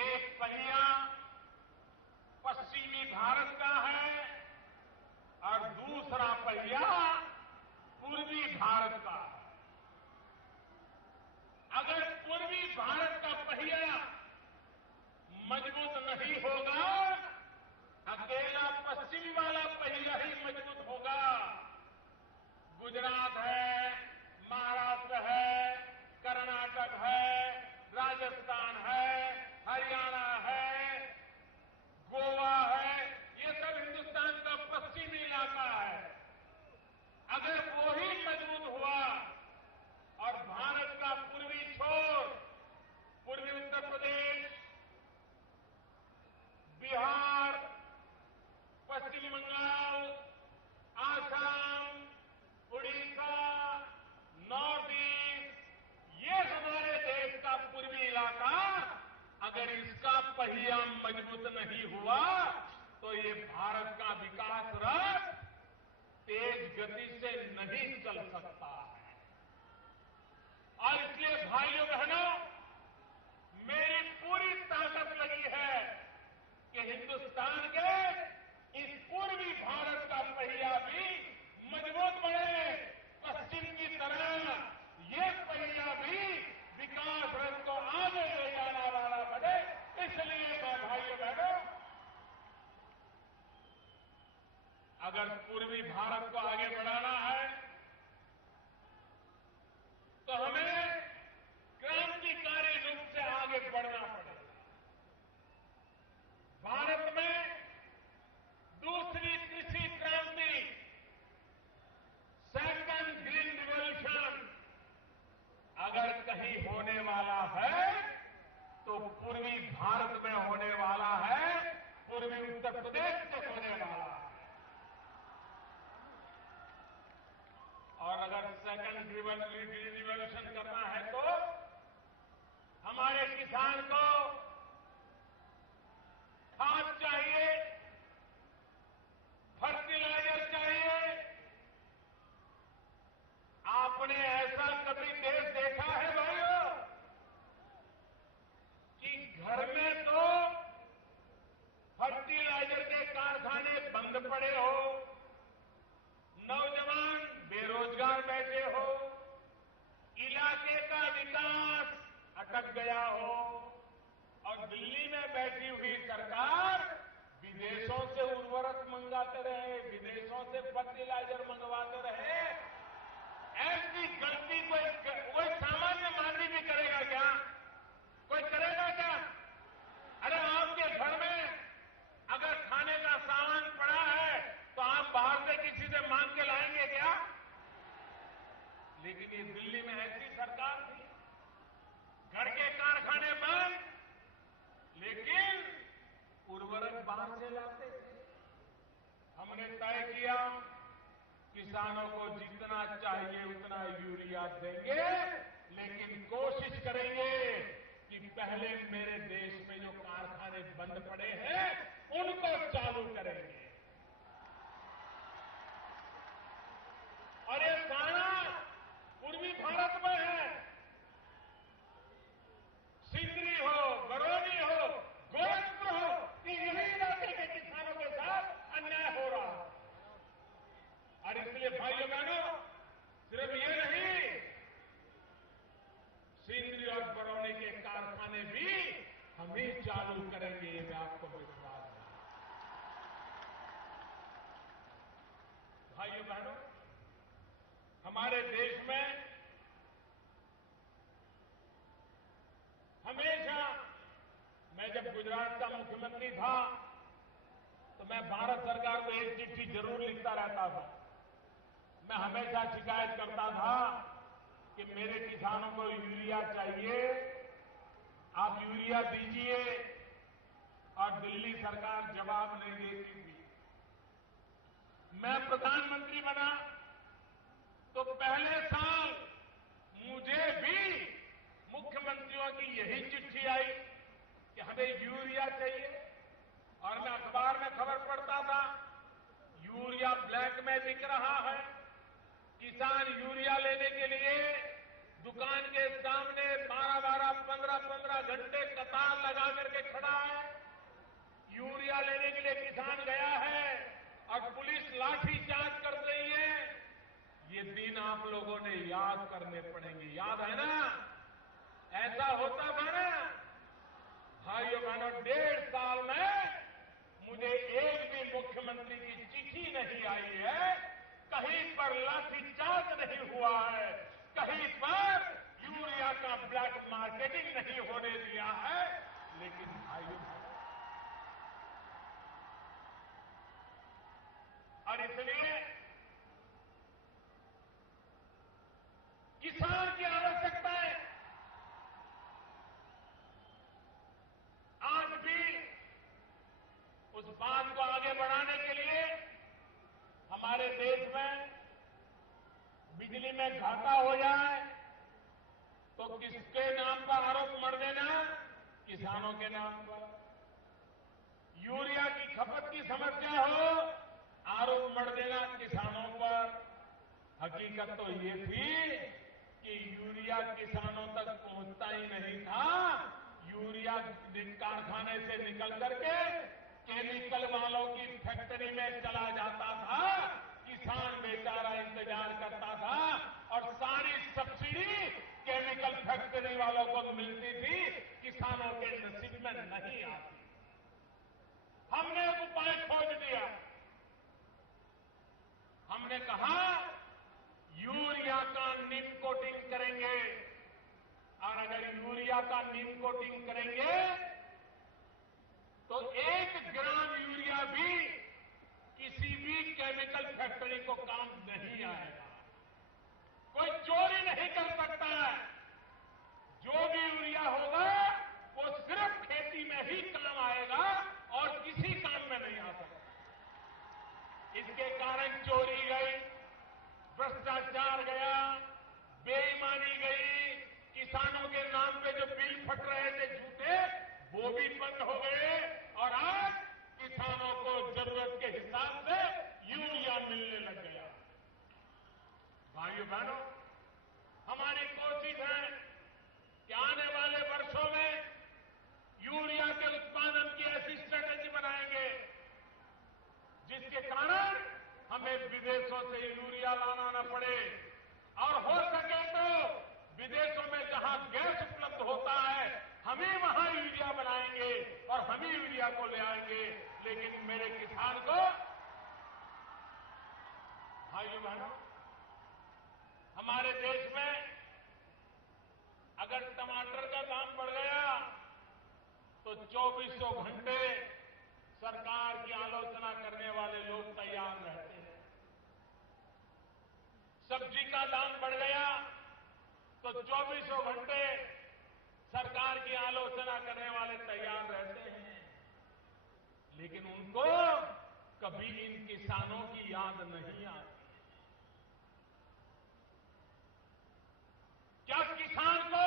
एक पहिया पश्चिमी भारत का है और दूसरा पहिया पूर्वी भारत का है। अगर पूर्वी भारत का पहिया मजबूत नहीं होगा, अकेला पश्चिम वाला पहिया ही मजबूत होगा। गुजरात है, महाराष्ट्र है, कर्नाटक है, राजस्थान है, हरियाणा है, गोवा है, ये सब हिंदुस्तान का पश्चिमी इलाका है। अगर वो ही मजबूत हुआ और भारत का पूर्वी छोर, पूर्वी उत्तर प्रदेश, बिहार, पश्चिम बंगाल, आसाम, उड़ीसा, नॉर्थ ईस्ट, ये हमारे देश का पूर्वी इलाका, अगर इसका पहिया मजबूत नहीं हुआ तो ये भारत का विकास रथ तेज गति से नहीं चल सकता है। और इसलिए भाइयों बहनों, मेरी पूरी ताकत लगी है कि हिंदुस्तान के इस पूर्वी भारत का पहिया भी मजबूत बने, पश्चिम की तरह ये पहिया भी विकास रथ को आगे ले जाने वाला बने। इसलिए मैं भाइयों बहनों, अगर पूर्वी भारत को आगे बढ़ाना है तो हमें क्रांतिकारी रूप से आगे बढ़ना पड़ेगा। भारत में दूसरी कृषि क्रांति, सेकंड ग्रीन रिवॉल्यूशन अगर कहीं होने वाला है तो पूर्वी भारत में होने वाला है, पूर्वी उत्तर प्रदेश में होने वाला है। और अगर सेकंड ग्रीन रिवॉल्यूशन करना है तो हमारे किसान को खाद चाहिए, फर्टिलाइजर चाहिए। आपने ऐसा कभी देश देखा है भाइयों कि घर में तो फर्टिलाइजर के कारखाने बंद पड़े हो, नौजवान बेरोजगार बैठे हो, इलाके का विकास अटक गया हो और दिल्ली में बैठी हुई सरकार विदेशों से उर्वरक मंगाते रहे, विदेशों से फर्टिलाइजर मंगवाते रहे। ऐसी गलती कोई सामान्य मानवी भी करेगा क्या? कोई करेगा क्या? अरे आपके घर में अगर खाने का सामान पड़ा है तो आप बाहर से किसी से मांग के लाएंगे क्या? लेकिन ये दिल्ली में ऐसी सरकार थी, घर के कारखाने बंद, लेकिन उर्वरक बाहर से लाते थे। हमने तय किया किसानों को जितना चाहिए उतना यूरिया देंगे, लेकिन कोशिश करेंगे कि पहले मेरे देश में जो कारखाने बंद पड़े हैं उनको चालू करेंगे। और ये सारा पूर्वी भारत में है। सिंदरी हो, बरौनी हो, गोरखपुर हो, यही इलाके के किसानों के साथ अन्याय हो रहा है। और इसलिए भाइयों बहनों, सिर्फ ये नहीं, सिंदरी और बरौनी के कारखाने भी हम ही चालू करेंगे, ये मैं आपको विश्वास है। भाइयों बहनों, हमारे देश में हमेशा, मैं जब गुजरात का मुख्यमंत्री था तो मैं भारत सरकार को एक चिट्ठी जरूर लिखता रहता था। मैं हमेशा शिकायत करता था कि मेरे किसानों को यूरिया चाहिए, आप यूरिया दीजिए, और दिल्ली सरकार जवाब नहीं देती थी। मैं प्रधानमंत्री बना तो पहले साल मुझे भी मुख्यमंत्रियों की यही चिट्ठी आई कि हमें यूरिया चाहिए, और मैं अखबार में खबर पढ़ता था यूरिया ब्लैक में बिक रहा है। किसान यूरिया लेने के लिए दुकान के सामने 12-12, 15-15 घंटे कतार लगा करके खड़ा है। यूरिया लेने के लिए किसान गया है और पुलिस लाठीचार्ज कर रही है। ये दिन आप लोगों ने याद करने पड़ेंगे, याद है ना? ऐसा होता था ना? भाइयों बहनों, 1.5 साल में मुझे एक भी मुख्यमंत्री की चिट्ठी नहीं आई है, कहीं पर लाठीचार्ज नहीं हुआ है, कहीं पर यूरिया का ब्लैक मार्केटिंग नहीं होने दिया है। लेकिन भाइयों और इसलिए किसान की आवश्यकताएं आज भी उस बात को आगे बढ़ाने के लिए हमारे देश में बिजली में घाटा हो जाए तो किसके नाम पर आरोप मर देना? किसानों के नाम पर। यूरिया की खपत की समस्या हो, आरोप मर देना किसानों पर। हकीकत तो ये थी कि यूरिया किसानों तक पहुंचता ही नहीं था। यूरिया कारखाने से निकल करके केमिकल वालों की फैक्ट्री में चला जाता था, किसान बेचारा इंतजार करता था और सारी सब्सिडी केमिकल फैक्ट्री वालों को मिलती थी, किसानों के नसीब में नहीं आती। हमने एक उपाय खोज दिया। हमने कहा यूरिया का नीम कोटिंग करेंगे, और अगर यूरिया का नीम कोटिंग करेंगे तो 1 ग्राम यूरिया भी किसी भी केमिकल फैक्ट्री को काम नहीं आएगा। कोई चोरी नहीं कर सकता है। जो भी यूरिया होगा वो सिर्फ खेती में ही काम आएगा और किसी काम में नहीं आ सकता। इसके कारण चोरी गई, भ्रष्टाचार गया, बेईमानी गई, किसानों के नाम पे जो बिल फट रहे थे झूठे, वो भी बंद हो गए और आज किसानों को जरूरत के हिसाब से यूरिया मिलने लग गया। भाइयों बहनों, हमारी कोशिश है कि आने वाले वर्षों में यूरिया के उत्पादन की ऐसी स्ट्रेटेजी बनाएंगे जिसके कारण हमें विदेशों से यूरिया लाना न पड़े, और हो सके तो विदेशों में जहां गैस उपलब्ध होता है हम ही वहां यूरिया बनाएंगे और हम ही यूरिया को ले आएंगे। लेकिन मेरे किसान को, भाइयों बहनों, हमारे देश में अगर टमाटर का दाम बढ़ गया तो 2400 घंटे सरकार की आलोचना करने वाले लोग तैयार रहते हैं। सब्जी का दाम बढ़ गया तो 2400 घंटे सरकार की आलोचना करने वाले तैयार रहते हैं। लेकिन उनको कभी इन किसानों की याद नहीं आती। क्या किसान को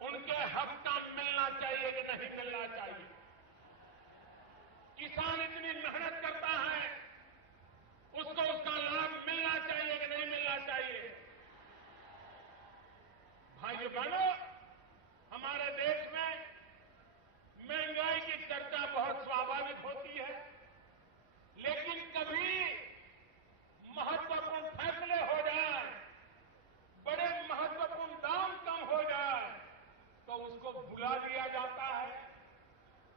उनके हक का मिलना चाहिए कि नहीं मिलना चाहिए? किसान इतनी मेहनत करता है, उसको उसका लाभ मिलना चाहिए कि नहीं मिलना चाहिए? भाइयों बहनों, हमारे देश में महंगाई की चर्चा बहुत स्वाभाविक होती है, लेकिन कभी महत्वपूर्ण फैसले हो जाए, बड़े महत्वपूर्ण दाम कम हो जाए तो उसको भुला दिया जाता है।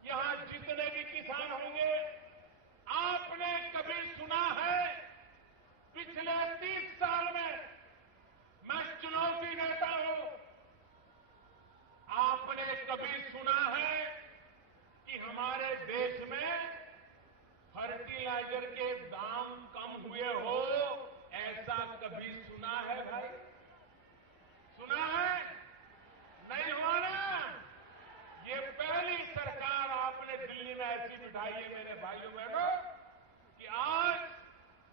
यहां जितने भी किसान होंगे, आपने कभी सुना है पिछले 30 साल में, मैं चुनौती देता हूं, आपने कभी सुना है कि हमारे देश में फर्टिलाइजर के दाम कम हुए हो? ऐसा कभी सुना है भाई? सुना है? नहीं हुआ ना? ये पहली सरकार आपने दिल्ली में ऐसी बिठाई है मेरे भाइयों बहनों कि आज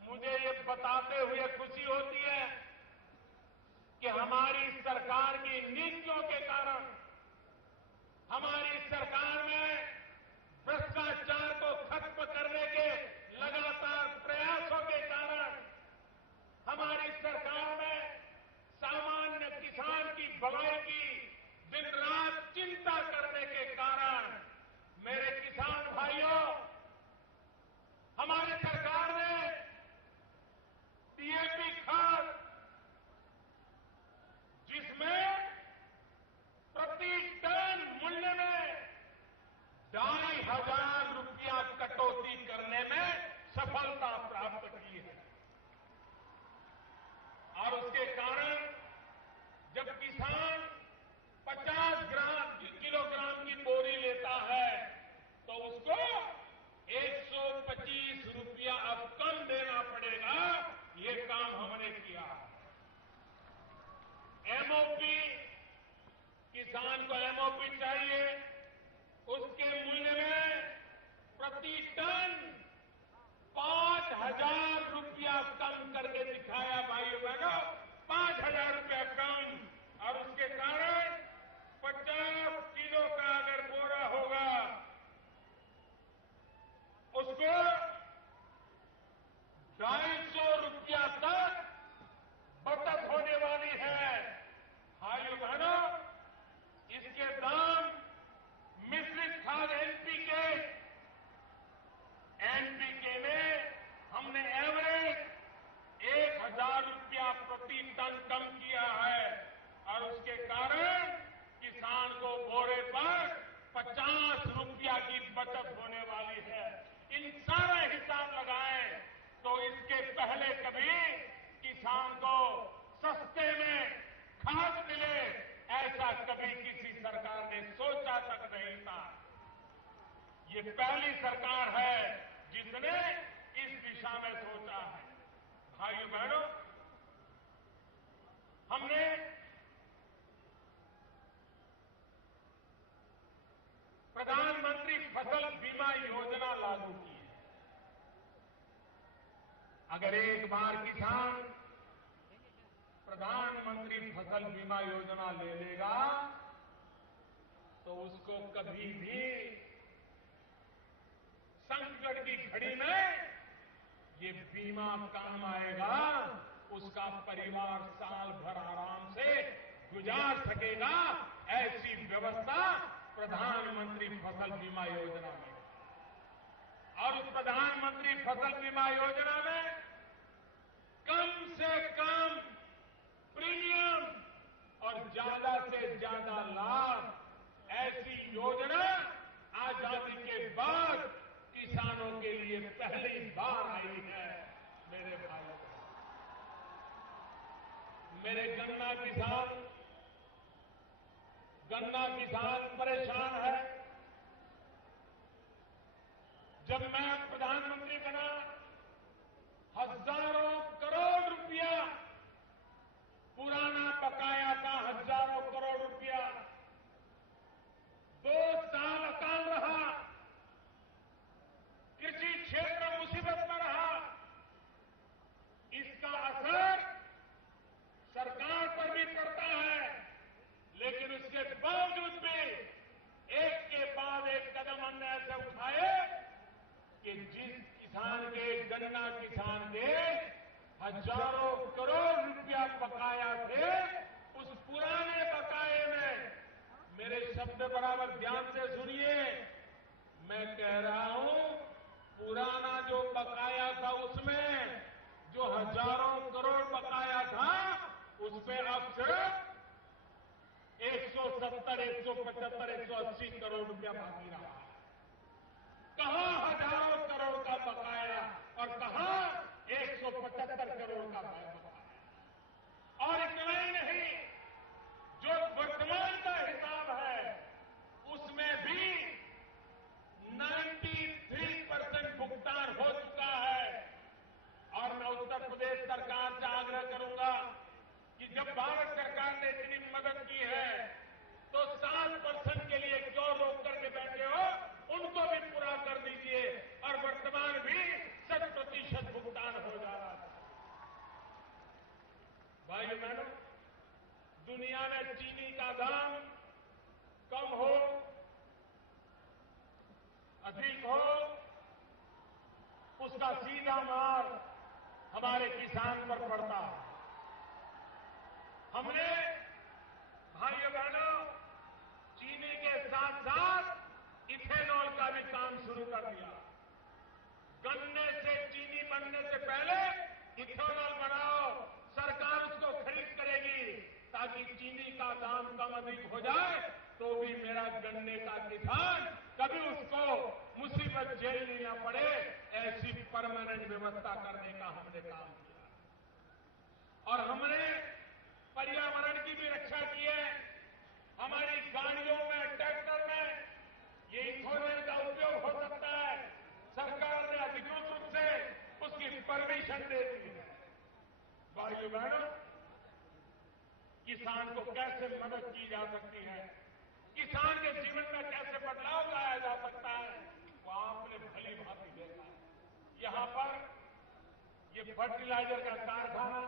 मुझे ये बताते हुए खुशी होती है कि हमारी सरकार की नीतियों के कारण, हमारी सरकार में भ्रष्टाचार को खत्म करने के लगातार प्रयासों के कारण, हमारी सरकार में सामान्य किसान की भलाई की दिन रात चिंता करने के कारण, मेरे किसान भाइयों, हमारी सरकार ने डीएपी खाद, जिसमें प्रति टन मूल्य में 1000 रुपया कटौती करने में सफलता प्राप्त की है। और उसके कारण जब किसान 50 किलोग्राम की बोरी लेता है तो उसको 125 रुपया अब कम देना पड़ेगा। ये काम हमने किया। एमओपी, किसान को एमओपी चाहिए, उसके मूल्य में प्रति टन 5000 रुपया कम करके दिखाया भाइयों बहनों, 5000 रुपया कम। और उसके कारण 50 किलो का अगर बोरा होगा उसको 250 रुपया तक बचत होने वाली है। भाइयों बहनों, इसके दाम मिश्रित खाद एनपीके में हमने एवरेज 1000 रुपया प्रति टन कम किया है। और उसके कारण किसान को बोरे पर 50 रुपया की बचत होने वाली है। इन सारा हिसाब लगाएं तो इसके पहले कभी किसान को सस्ते में खाद मिले ऐसा कभी किसी सरकार ने सोचा तक नहीं था। ये पहली सरकार है जिसने इस दिशा में सोचा है। भाइयों बहनों, हमने प्रधानमंत्री फसल बीमा योजना लागू की है। अगर एक बार किसान प्रधानमंत्री फसल बीमा योजना ले लेगा तो उसको कभी भी संकट की घड़ी में ये बीमा काम आएगा। उसका परिवार साल भर आराम से गुजार सकेगा। ऐसी व्यवस्था प्रधानमंत्री फसल बीमा योजना में। और उस प्रधानमंत्री फसल बीमा योजना में कम से कम प्रीमियम और ज्यादा से ज्यादा लाभ, ऐसी योजना आजादी के बाद किसानों के लिए पहली बार आई है। मेरे भाइयों, मेरे गन्ना किसान परेशान है। जब मैं प्रधानमंत्री बना, हजारों करोड़ रुपया पुराना बकाया था, हजारों करोड़ रुपया। 2 साल अकाल रहा, कृषि क्षेत्र मुसीबत में रहा। इसका असर सरकार पर भी पड़ता है, लेकिन उसके बावजूद भी एक के बाद एक कदम हमने ऐसे उठाए कि जिस किसान के, गन्ना किसान के हजारों करोड़ रुपया बकाया थे, उस पुराने बकाये में, मेरे शब्द बराबर ध्यान से सुनिए, मैं कह रहा हूं, पुराना जो बकाया था उसमें जो हजारों करोड़ बकाया था उसमें अब सिर्फ 170, 175, 180 करोड़ रुपया बाकी रहा। कहां हजारों करोड़ का बकाया और कहां 175 करोड़ का बकाया। और इतना ही नहीं, जो वर्तमान का हिसाब है उसमें भी 93% भुगतान हो चुका है। और मैं उत्तर प्रदेश सरकार से आग्रह करूंगा कि जब भारत सरकार ने इतनी मदद की है तो 7% के लिए क्यों रोक करके बैठे हो, उनको भी पूरा कर दीजिए। और वर्तमान भी 100% भुगतान हो जा रहा है। भाइयों बहनों, दुनिया में चीनी का दाम कम हो, अधिक हो, उसका सीधा मार हमारे किसान पर पड़ता है। हमने भाइयों बहनों चीनी के साथ साथ इथेनॉल का भी काम शुरू कर दिया। गन्ने से चीनी बनने से पहले इथेनॉल बनाओ, सरकार उसको खरीद करेगी ताकि चीनी का दाम कम अधिक हो जाए तो भी मेरा गन्ने का किसान कभी उसको ना पड़े ऐसी परमानेंट व्यवस्था करने का हमने काम किया और हमने पर्यावरण की भी रक्षा की है। हमारी गाड़ियों में, ट्रैक्टर में ये इथेनॉल का उपयोग हो सकता है। सरकार ने अधिकृत रूप से उसकी परमिशन दे दी है। भाइयों बहनों, किसान को कैसे मदद की जा सकती है, किसान के जीवन में कैसे बदलाव लाया जा सकता है, वो आपने भली भांति देखा है। यहां पर ये फर्टिलाइजर का कारखाना,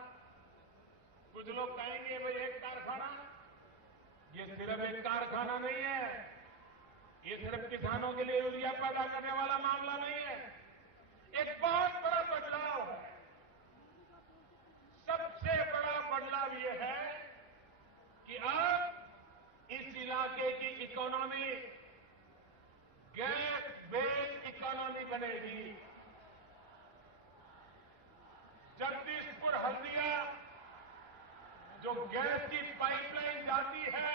कुछ लोग कहेंगे भाई एक कारखाना, ये सिर्फ एक कारखाना नहीं है, ये सिर्फ किसानों के लिए यूरिया पैदा करने वाला मामला नहीं है। एक बहुत बड़ा बदलाव है। सबसे बड़ा बदलाव यह है कि अब इस इलाके की इकोनॉमी गैस बेस्ड इकोनॉमी बनेगी। जगदीशपुर हल्दिया जो गैस की पाइपलाइन जाती है,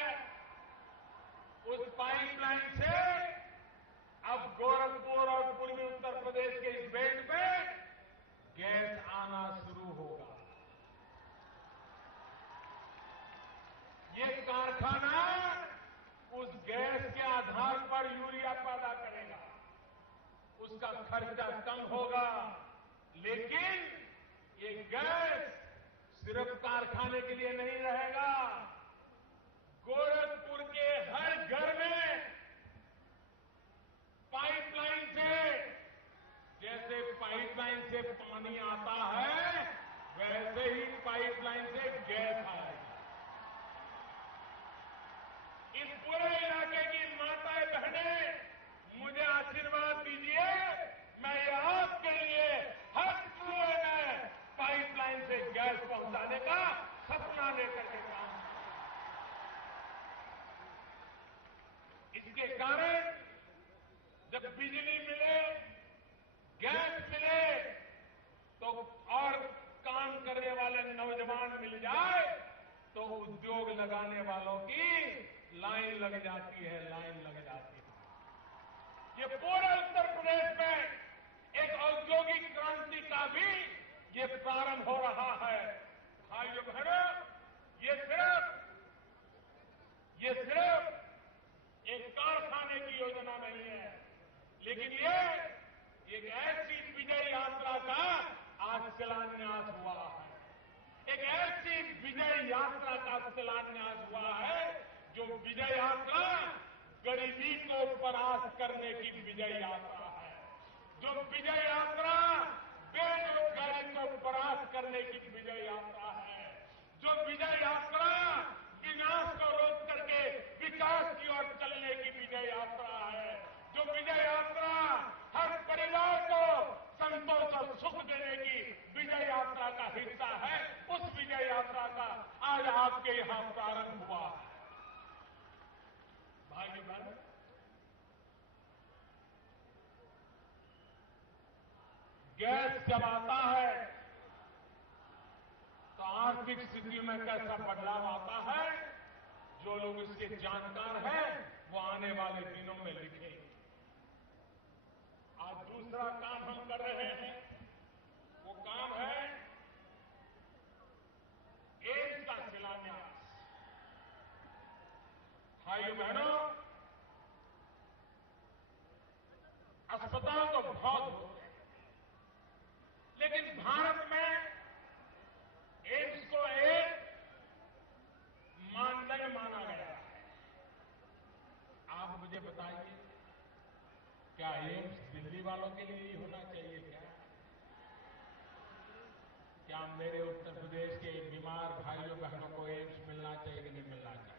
उस पाइपलाइन से अब गोरखपुर और पूर्वी उत्तर प्रदेश के इस बेल्ट पे गैस आना शुरू होगा। ये कारखाना उस गैस के आधार पर यूरिया पैदा करेगा, उसका खर्चा कम होगा। लेकिन ये गैस सिर्फ कारखाने के लिए नहीं रहेगा। गोरखपुर के हर घर में पाइपलाइन से, जैसे पाइपलाइन से पानी आता है, वैसे ही पाइपलाइन से गैस आएगी। इस पूरे इलाके की माताएं बहनें मुझे आशीर्वाद दीजिए, मैं आपके लिए हर कुएं में पाइपलाइन से गैस पहुंचाने का सपना लेकर के काम। इसके कारण जब बिजली मिले, गैस मिले, तो और काम करने वाले नौजवान मिल जाए तो उद्योग लगाने वालों की लाइन लग जाती है, लाइन लग जाती है। ये पूरे उत्तर प्रदेश में एक औद्योगिक क्रांति का भी ये प्रारंभ हो रहा है। भाइयों बहनों, ये सिर्फ एक कारखाने की योजना नहीं है, लेकिन ये एक ऐसी विजय यात्रा का आज शिलान्यास हुआ है। एक ऐसी विजय यात्रा का शिलान्यास हुआ है जो विजय यात्रा गरीबी को परास्त करने की विजय यात्रा है, जो विजय यात्रा बेरोजगारी को परास्त करने की विजय यात्रा है, जो विजय यात्रा विनाश को रोक करके विकास की ओर चलने की विजय यात्रा है, जो विजय यात्रा हर परिवार को संतोष और सुख देने की विजय यात्रा का हिस्सा है। उस विजय यात्रा का आज आपके यहां प्रारंभ हुआ है। भाइयों बहनों, गैस जब आता है तो आर्थिक स्थिति में कैसा बदलाव आता है, जो लोग इसके जानकार हैं वो आने वाले दिनों में लिखेंगे। आज दूसरा काम हम कर रहे हैं, वो काम है एम्स का शिलान्यास। भाइयों बहनों, अस्पताल तो बहुत होते हैं, लेकिन भारत में एम्स को एक मानदंड माना गया है। आप मुझे बताइए, क्या एम्स दिल्ली वालों के लिए ही होना चाहिए क्या मेरे उत्तर प्रदेश के बीमार भाइयों बहनों को एम्स मिलना चाहिए कि नहीं मिलना चाहिए?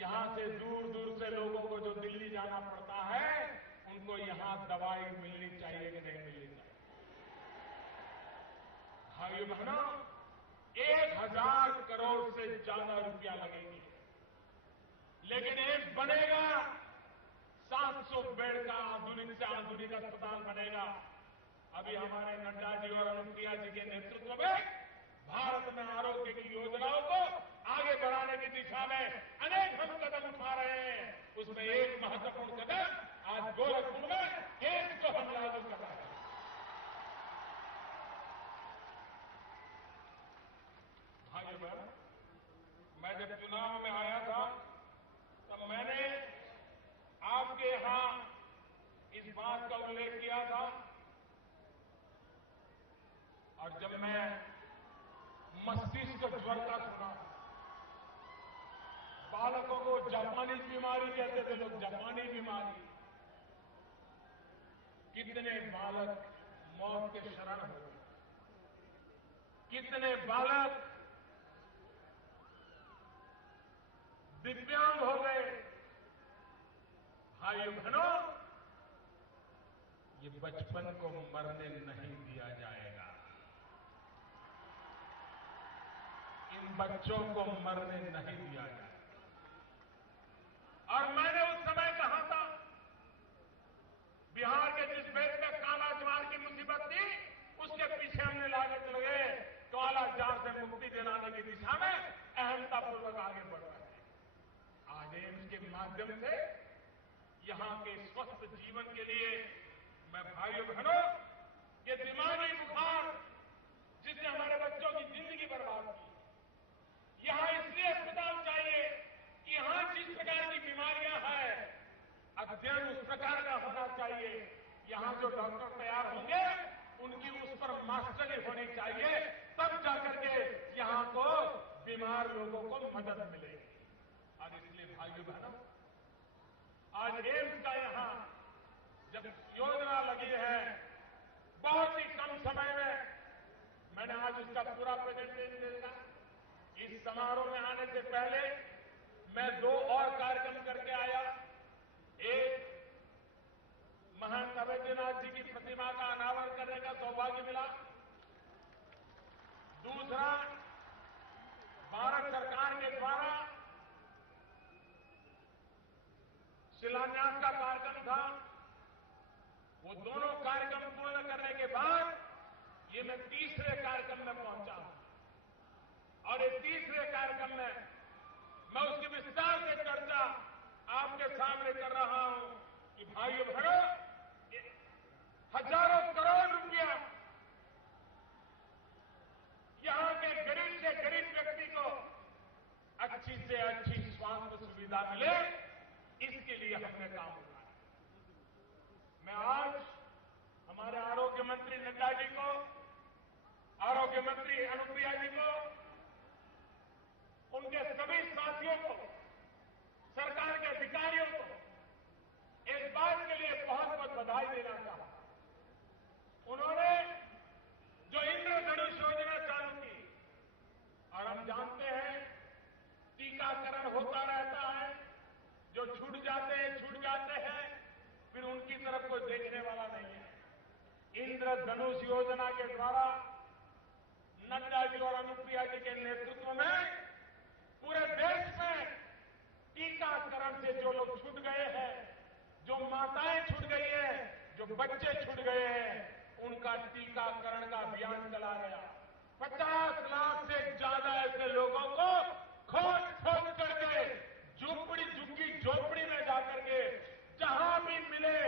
यहां से दूर दूर से लोगों को जो दिल्ली जाना पड़ता है, उनको यहां दवाई मिलनी चाहिए कि नहीं मिलनी चाहिए? भाइयों बहनों, 1000 करोड़ से ज्यादा रुपया लगेगी, लेकिन एम्स बनेगा 700 बेड का आधुनिक से आधुनिक अस्पताल बनेगा। अभी हमारे नड्डा जी और अनुप्रिया जी के नेतृत्व में भारत में आरोग्य की योजनाओं को आगे बढ़ाने की दिशा में अनेक हम कदम उठा रहे हैं। उसमें एक महत्वपूर्ण कदम आज चुनाव में आया था तब मैंने आपके यहां इस बात का उल्लेख किया था और जब मैं मस्तिष्क ज्वर का सुना, बालकों को जापानी बीमारी कहते थे लोग, जापानी बीमारी, कितने बालक मौत के शरण हो गए, कितने बालक दिव्यांग हो गए। भाइयों बहनों, ये बचपन को मरने नहीं दिया जाएगा, इन बच्चों को मरने नहीं दिया जाएगा। और मैंने उस समय कहा था, बिहार के जिस बेट में कालाजार की मुसीबत थी, उसके पीछे हमने लागत लगे कालाजार से मुक्ति दिलाने की दिशा में अहमतापूर्वक आगे बढ़ रहे हैं। आज एम्स के माध्यम से यहां के स्वस्थ जीवन के लिए मैं भाइयों बहनों, ये दिमागी बुखार जिसने हमारे बच्चों की जिंदगी बर्बाद की, यहां इसलिए अस्पताल चाहिए कि यहां जिस प्रकार की बीमारियां हैं, अध्ययन उस प्रकार का होना चाहिए। यहां जो डॉक्टर तैयार होंगे उनकी उस पर मास्टरी होनी चाहिए, तब जाकर के यहां को बीमार लोगों को मदद मिलेगी। और इसलिए भाइयों बहनों, आज एम्स का यहां जब योजना लगी है, बहुत ही कम समय में मैंने आज उसका पूरा प्रेजेंटेशन देखा। इस समारोह में आने से पहले मैं 2 और कार्यक्रम करके आया। एक, महंत अवैधनाथ जी की प्रतिमा का अनावरण करने का सौभाग्य मिला। दूसरा, भारत सरकार के द्वारा शिलान्यास का कार्यक्रम था। वो दोनों कार्यक्रम पूर्ण करने के बाद ये मैं तीसरे कार्यक्रम में पहुंचा और ये तीसरे कार्यक्रम में मैं उसकी विस्तार से चर्चा आपके सामने कर रहा हूं कि भाइयों बहनों, हजारों करोड़ रुपया यहां के गरीब से गरीब व्यक्ति को अच्छी से अच्छी स्वास्थ्य सुविधा मिले, इसके लिए हमने काम किया। मैं आज हमारे आरोग्य मंत्री नड्डा जी को, आरोग्य मंत्री अनुप्रिया जी को, उनके सभी साथियों को, सरकार के अधिकारियों को इस बात के लिए बहुत बहुत बधाई देना चाहता हूं। उन्होंने जो इंद्रधनुष योजना चालू की, और हम जानते हैं टीकाकरण होता रहता है, जो छूट जाते हैं, फिर उनकी तरफ कोई देखने वाला नहीं है। इंद्रधनुष योजना के द्वारा नड्डा जी और अनुप्रिया जी के नेतृत्व में पूरे देश में टीकाकरण से जो लोग छूट गए हैं, जो माताएं छूट गई हैं, जो बच्चे छूट गए हैं, उनका टीकाकरण का अभियान चला गया। 50 लाख से ज्यादा ऐसे लोगों को खोज करके झुग्गी झोपड़ी में जाकर के जहां भी मिले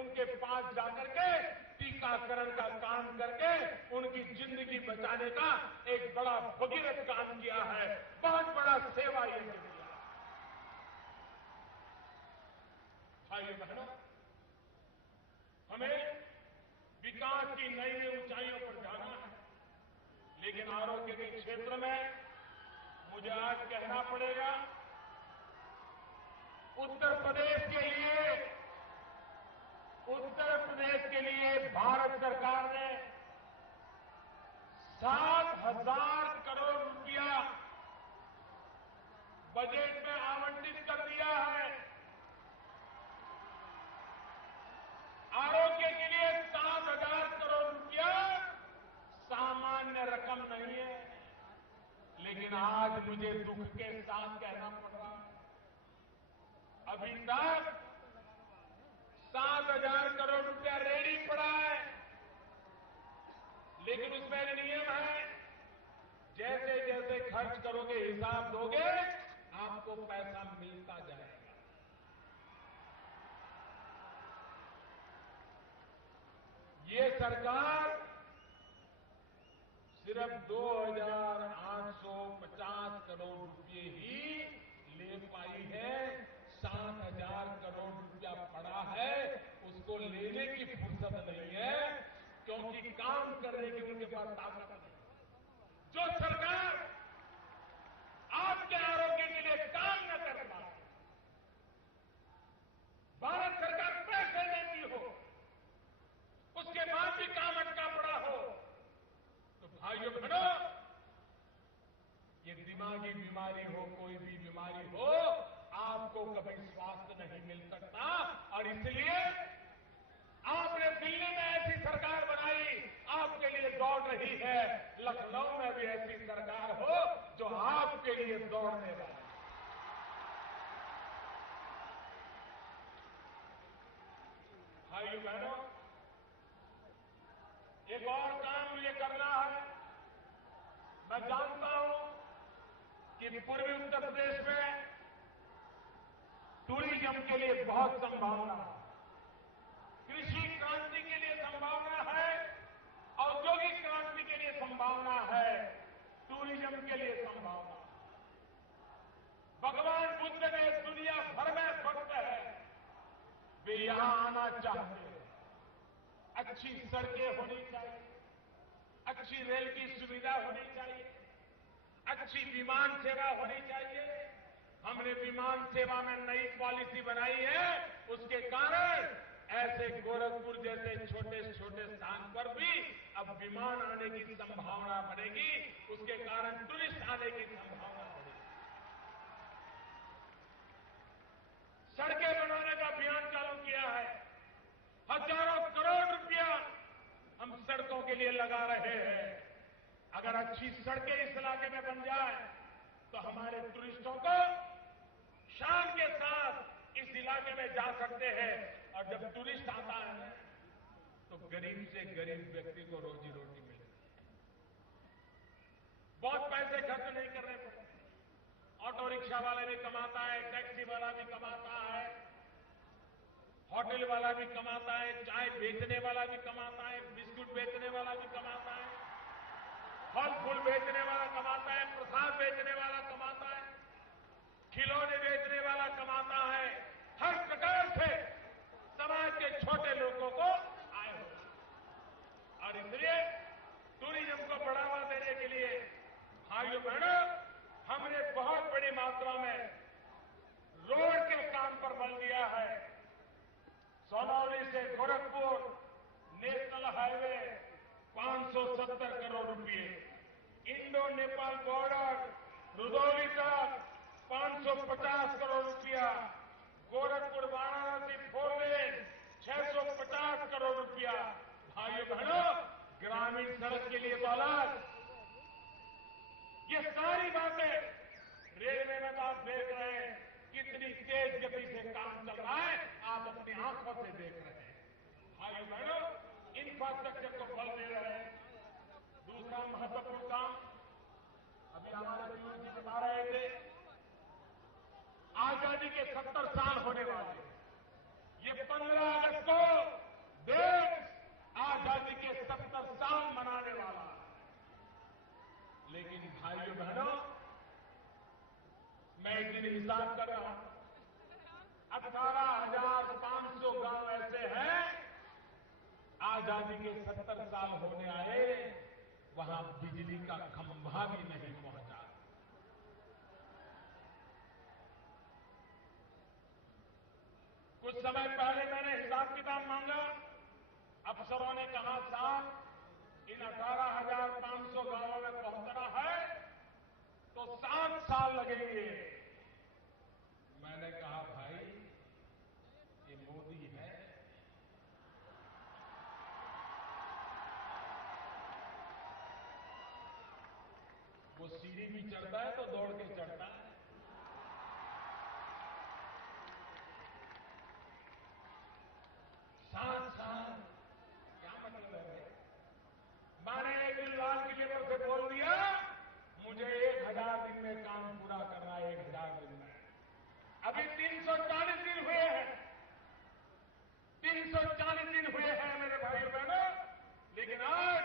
उनके पास जाकर के टीकाकरण का काम करके उनकी जिंदगी बचाने का एक बड़ा भगीरथ काम किया है। बहुत बड़ा सेवा ये किया। भाइयों बहनों, हमें विकास की नई नई ऊंचाइयों पर जाना है, लेकिन आरोग्य के क्षेत्र में मुझे आज कहना पड़ेगा, उत्तर प्रदेश के लिए भारत सरकार ने 7,000 करोड़ रुपया बजट में आवंटित कर दिया है। आरोग्य के लिए 7,000 करोड़ रुपया सामान्य रकम नहीं है, लेकिन आज मुझे दुख के साथ कहना पड़ रहा है, अभी तक 7,000 करोड़ रुपया रेडी पड़ा है, लेकिन उसमें एक नियम है, जैसे जैसे खर्च करोगे, हिसाब दोगे, आपको पैसा मिलता जाएगा। ये सरकार सिर्फ 2,850 करोड़ रुपए ही ले पाई है। 7,000 करोड़ रुपया पड़ा है, उसको लेने की फुर्सत नहीं है, क्योंकि काम करने की उनके पास ताकत नहीं। जो सरकार आपके आरोग्य के लिए काम न कर पाए, भारत सरकार पैसे देती हो, उसके बाद भी काम अटका पड़ा हो, तो भाइयों बहनों, ये दिमागी बीमारी हो, कोई भी बीमारी हो, आपको कभी स्वास्थ्य नहीं मिल सकता। और इसलिए आपने दिल्ली में ऐसी सरकार बनाई, आपके लिए दौड़ रही है। लखनऊ में भी ऐसी सरकार हो जो आपके लिए दौड़ने वाली। भाइयों बहनों, एक और काम मुझे करना है। मैं जानता हूं कि पूर्वी उत्तर प्रदेश में टूरिज्म के लिए बहुत संभावना है, कृषि क्रांति के लिए संभावना है, औद्योगिक क्रांति के लिए संभावना है, टूरिज्म के लिए संभावना है। भगवान बुद्ध के दुनिया भर में भक्त है, वे यहां आना चाहते हैं। अच्छी सड़कें होनी चाहिए, अच्छी रेल की सुविधा होनी चाहिए, अच्छी विमान सेवा होनी चाहिए। हमने विमान सेवा में नई पॉलिसी बनाई है, उसके कारण ऐसे गोरखपुर जैसे छोटे छोटे स्थान पर भी अब विमान आने की संभावना बढ़ेगी, उसके कारण टूरिस्ट आने की संभावना बढ़ेगी। सड़कें बनाने का अभियान चालू किया है, हजारों करोड़ रुपया हम सड़कों के लिए लगा रहे हैं। अगर अच्छी सड़कें इस इलाके में बन जाए तो हमारे टूरिस्टों को शान के साथ इस इलाके में जा सकते हैं। और जब टूरिस्ट आता है तो गरीब से गरीब व्यक्ति को रोजी रोटी मिलती है। बहुत पैसे खर्च नहीं करने पड़ते। ऑटो रिक्शा वाला भी कमाता है, टैक्सी वाला भी कमाता है, होटल वाला भी कमाता है, चाय बेचने वाला भी कमाता है, बिस्कुट बेचने वाला भी कमाता है, फल फूल बेचने वाला कमाता है, प्रसाद बेचने वाला कमाता है, खिलौने बेचने वाला कमाता है। हर प्रकार से समाज के छोटे लोगों को आय होता है। और इसलिए टूरिज्म को बढ़ावा देने के लिए भाइयों बहनों, हमने बहुत बड़ी मात्रा में रोड के काम पर बल दिया है। सोनौली से गोरखपुर नेशनल हाईवे 570 करोड़ रुपए, इंडो नेपाल बॉर्डर रुदौली तक 550 करोड़ रुपया, गोरखपुर वाराणसी 4 लेन 650 करोड़ रुपया। भाइयों बहनों, ग्रामीण सड़क के लिए तो अलग। ये सारी बातें रेलवे में तो आप देख रहे हैं कितनी तेज गति से काम चल रहा है, आप अपनी आंखों से देख रहे हैं। भाइयों बहनों, इंफ्रास्ट्रक्चर को बल दे रहे हैं। दूसरा महत्वपूर्ण काम, अभी हमारे पीयूष जी बता रहे थे, आजादी के 70 साल होने वाले। ये 15 अगस्त को देश आजादी के 70 साल मनाने वाला है। लेकिन भाइयों बहनों, मैं एक दिन हिसाब कर रहा हूं, 18,500 गांव ऐसे हैं आजादी के 70 साल होने आए, वहां बिजली का खंभा भी नहीं पहुंचा। कुछ समय पहले मैंने हिसाब किताब मांगा, अफसरों ने कहा साहब इन 18,500 गांवों में पहुंचना है तो 7 साल लगेंगे। मैंने कहा भाई ये मोदी है, वो सीढ़ी भी चढ़ता है तो दौड़ के चढ़ता है। साल क्या मतलब है? मैंने एक दिन लाल किले पर से बोल दिया मुझे 1000 दिन में काम पूरा करना है, 1000 दिन में। अभी 340 दिन हुए हैं, 340 दिन हुए हैं मेरे भाइयों बहनों, लेकिन आज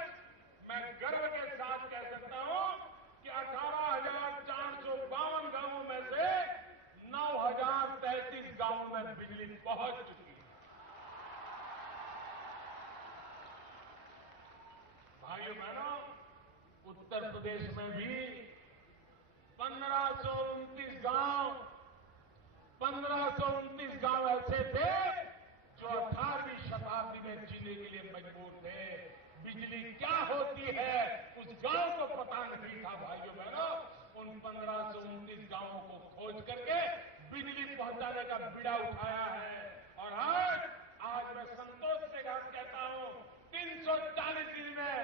मैं गर्व के साथ कह सकता हूं कि 18,400 पहुंच चुकी है। भाइयों बहनों, उत्तर प्रदेश में भी 1529 गांव ऐसे थे जो 18वीं शताब्दी में जीने के लिए मजबूर थे। बिजली क्या होती है उस गांव को पता नहीं था। भाइयों बहनों, उन 1529 गांवों को खोज करके बिजली पहुंचाने का बीड़ा उठाया है। और आज मैं संतोष से कहता हूं, 340 दिन में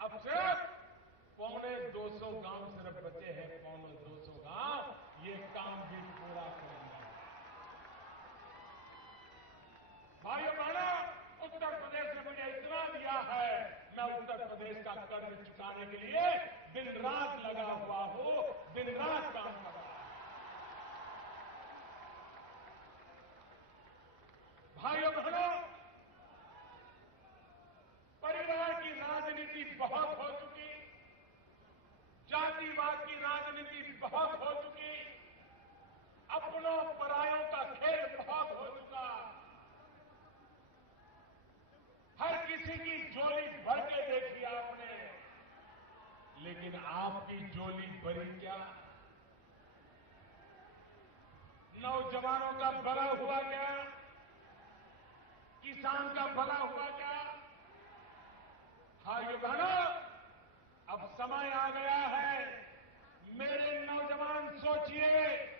अब सिर्फ 250 गांव सिर्फ बचे हैं। 250 गांव ये काम भी पूरा करेंगे। भाइयों बहनों, उत्तर प्रदेश ने मुझे इतना दिया है, मैं उत्तर प्रदेश का कर्ज चुकाने के लिए दिन रात लगा हुआ हूं, दिन रात काम कर रहा हूं। भाइयों बहनों, परिवार की राजनीति बहुत हो चुकी, जातिवाद की राजनीति बहुत हो चुकी, अपनों परायों का खेल बहुत हो चुका। हर किसी की झोली भर के देखी आपने, लेकिन आपकी झोली भरी क्या? नौजवानों का भला हुआ क्या? किसान का भला हुआ क्या? भाइयों बहनों, अब समय आ गया है। मेरे नौजवान सोचिए,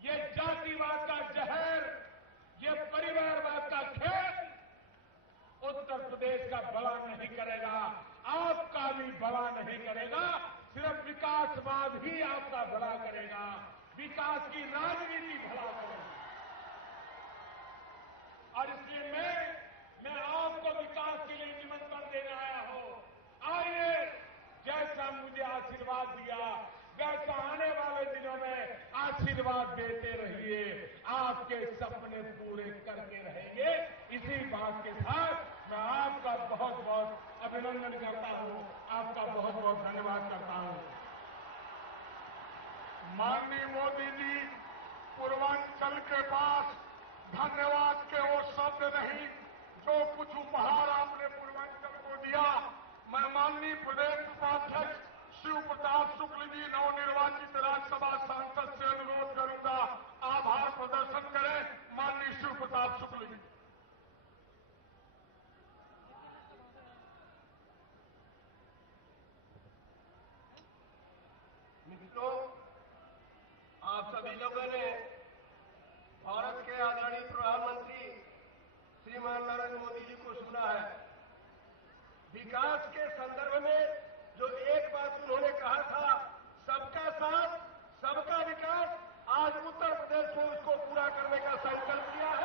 ये जातिवाद का जहर, ये परिवारवाद का खेल उत्तर प्रदेश का भला नहीं करेगा, आपका भी भला नहीं करेगा। सिर्फ विकासवाद ही आपका भला करेगा, विकास की राजनीति भला करेगी। और इसलिए मैं आपको विकास के लिए निमंत्रण देने आया हूं। आइए, जैसा मुझे आशीर्वाद दिया वैसा आने वाले दिनों में आशीर्वाद देते रहिए, आपके सपने पूरे करके रहेंगे। इसी बात के साथ मैं आपका बहुत बहुत अभिनंदन करता हूं, आपका बहुत बहुत धन्यवाद करता हूं। माननीय मोदी जी, पूर्वांचल के पास धन्यवाद के वो शब्द नहीं जो कुछ उपहार आपने पूर्वांचल को दिया। मैं माननीय प्रदेश उपाध्यक्ष शिव प्रताप शुक्ल जी, नवनिर्वाचित राज्यसभा सांसद से अनुरोध करूंगा, आभार प्रदर्शन करें। माननीय शिव प्रताप शुक्ल जी। मित्रों, आप सभी लोगों ने भारत के आदरणीय प्रधानमंत्री श्रीमान नरेंद्र मोदी जी को सुना है। विकास के संदर्भ में जो एक बात उन्होंने कहा था, सबका साथ सबका विकास, आज उत्तर प्रदेश में उसको पूरा करने का संकल्प किया है।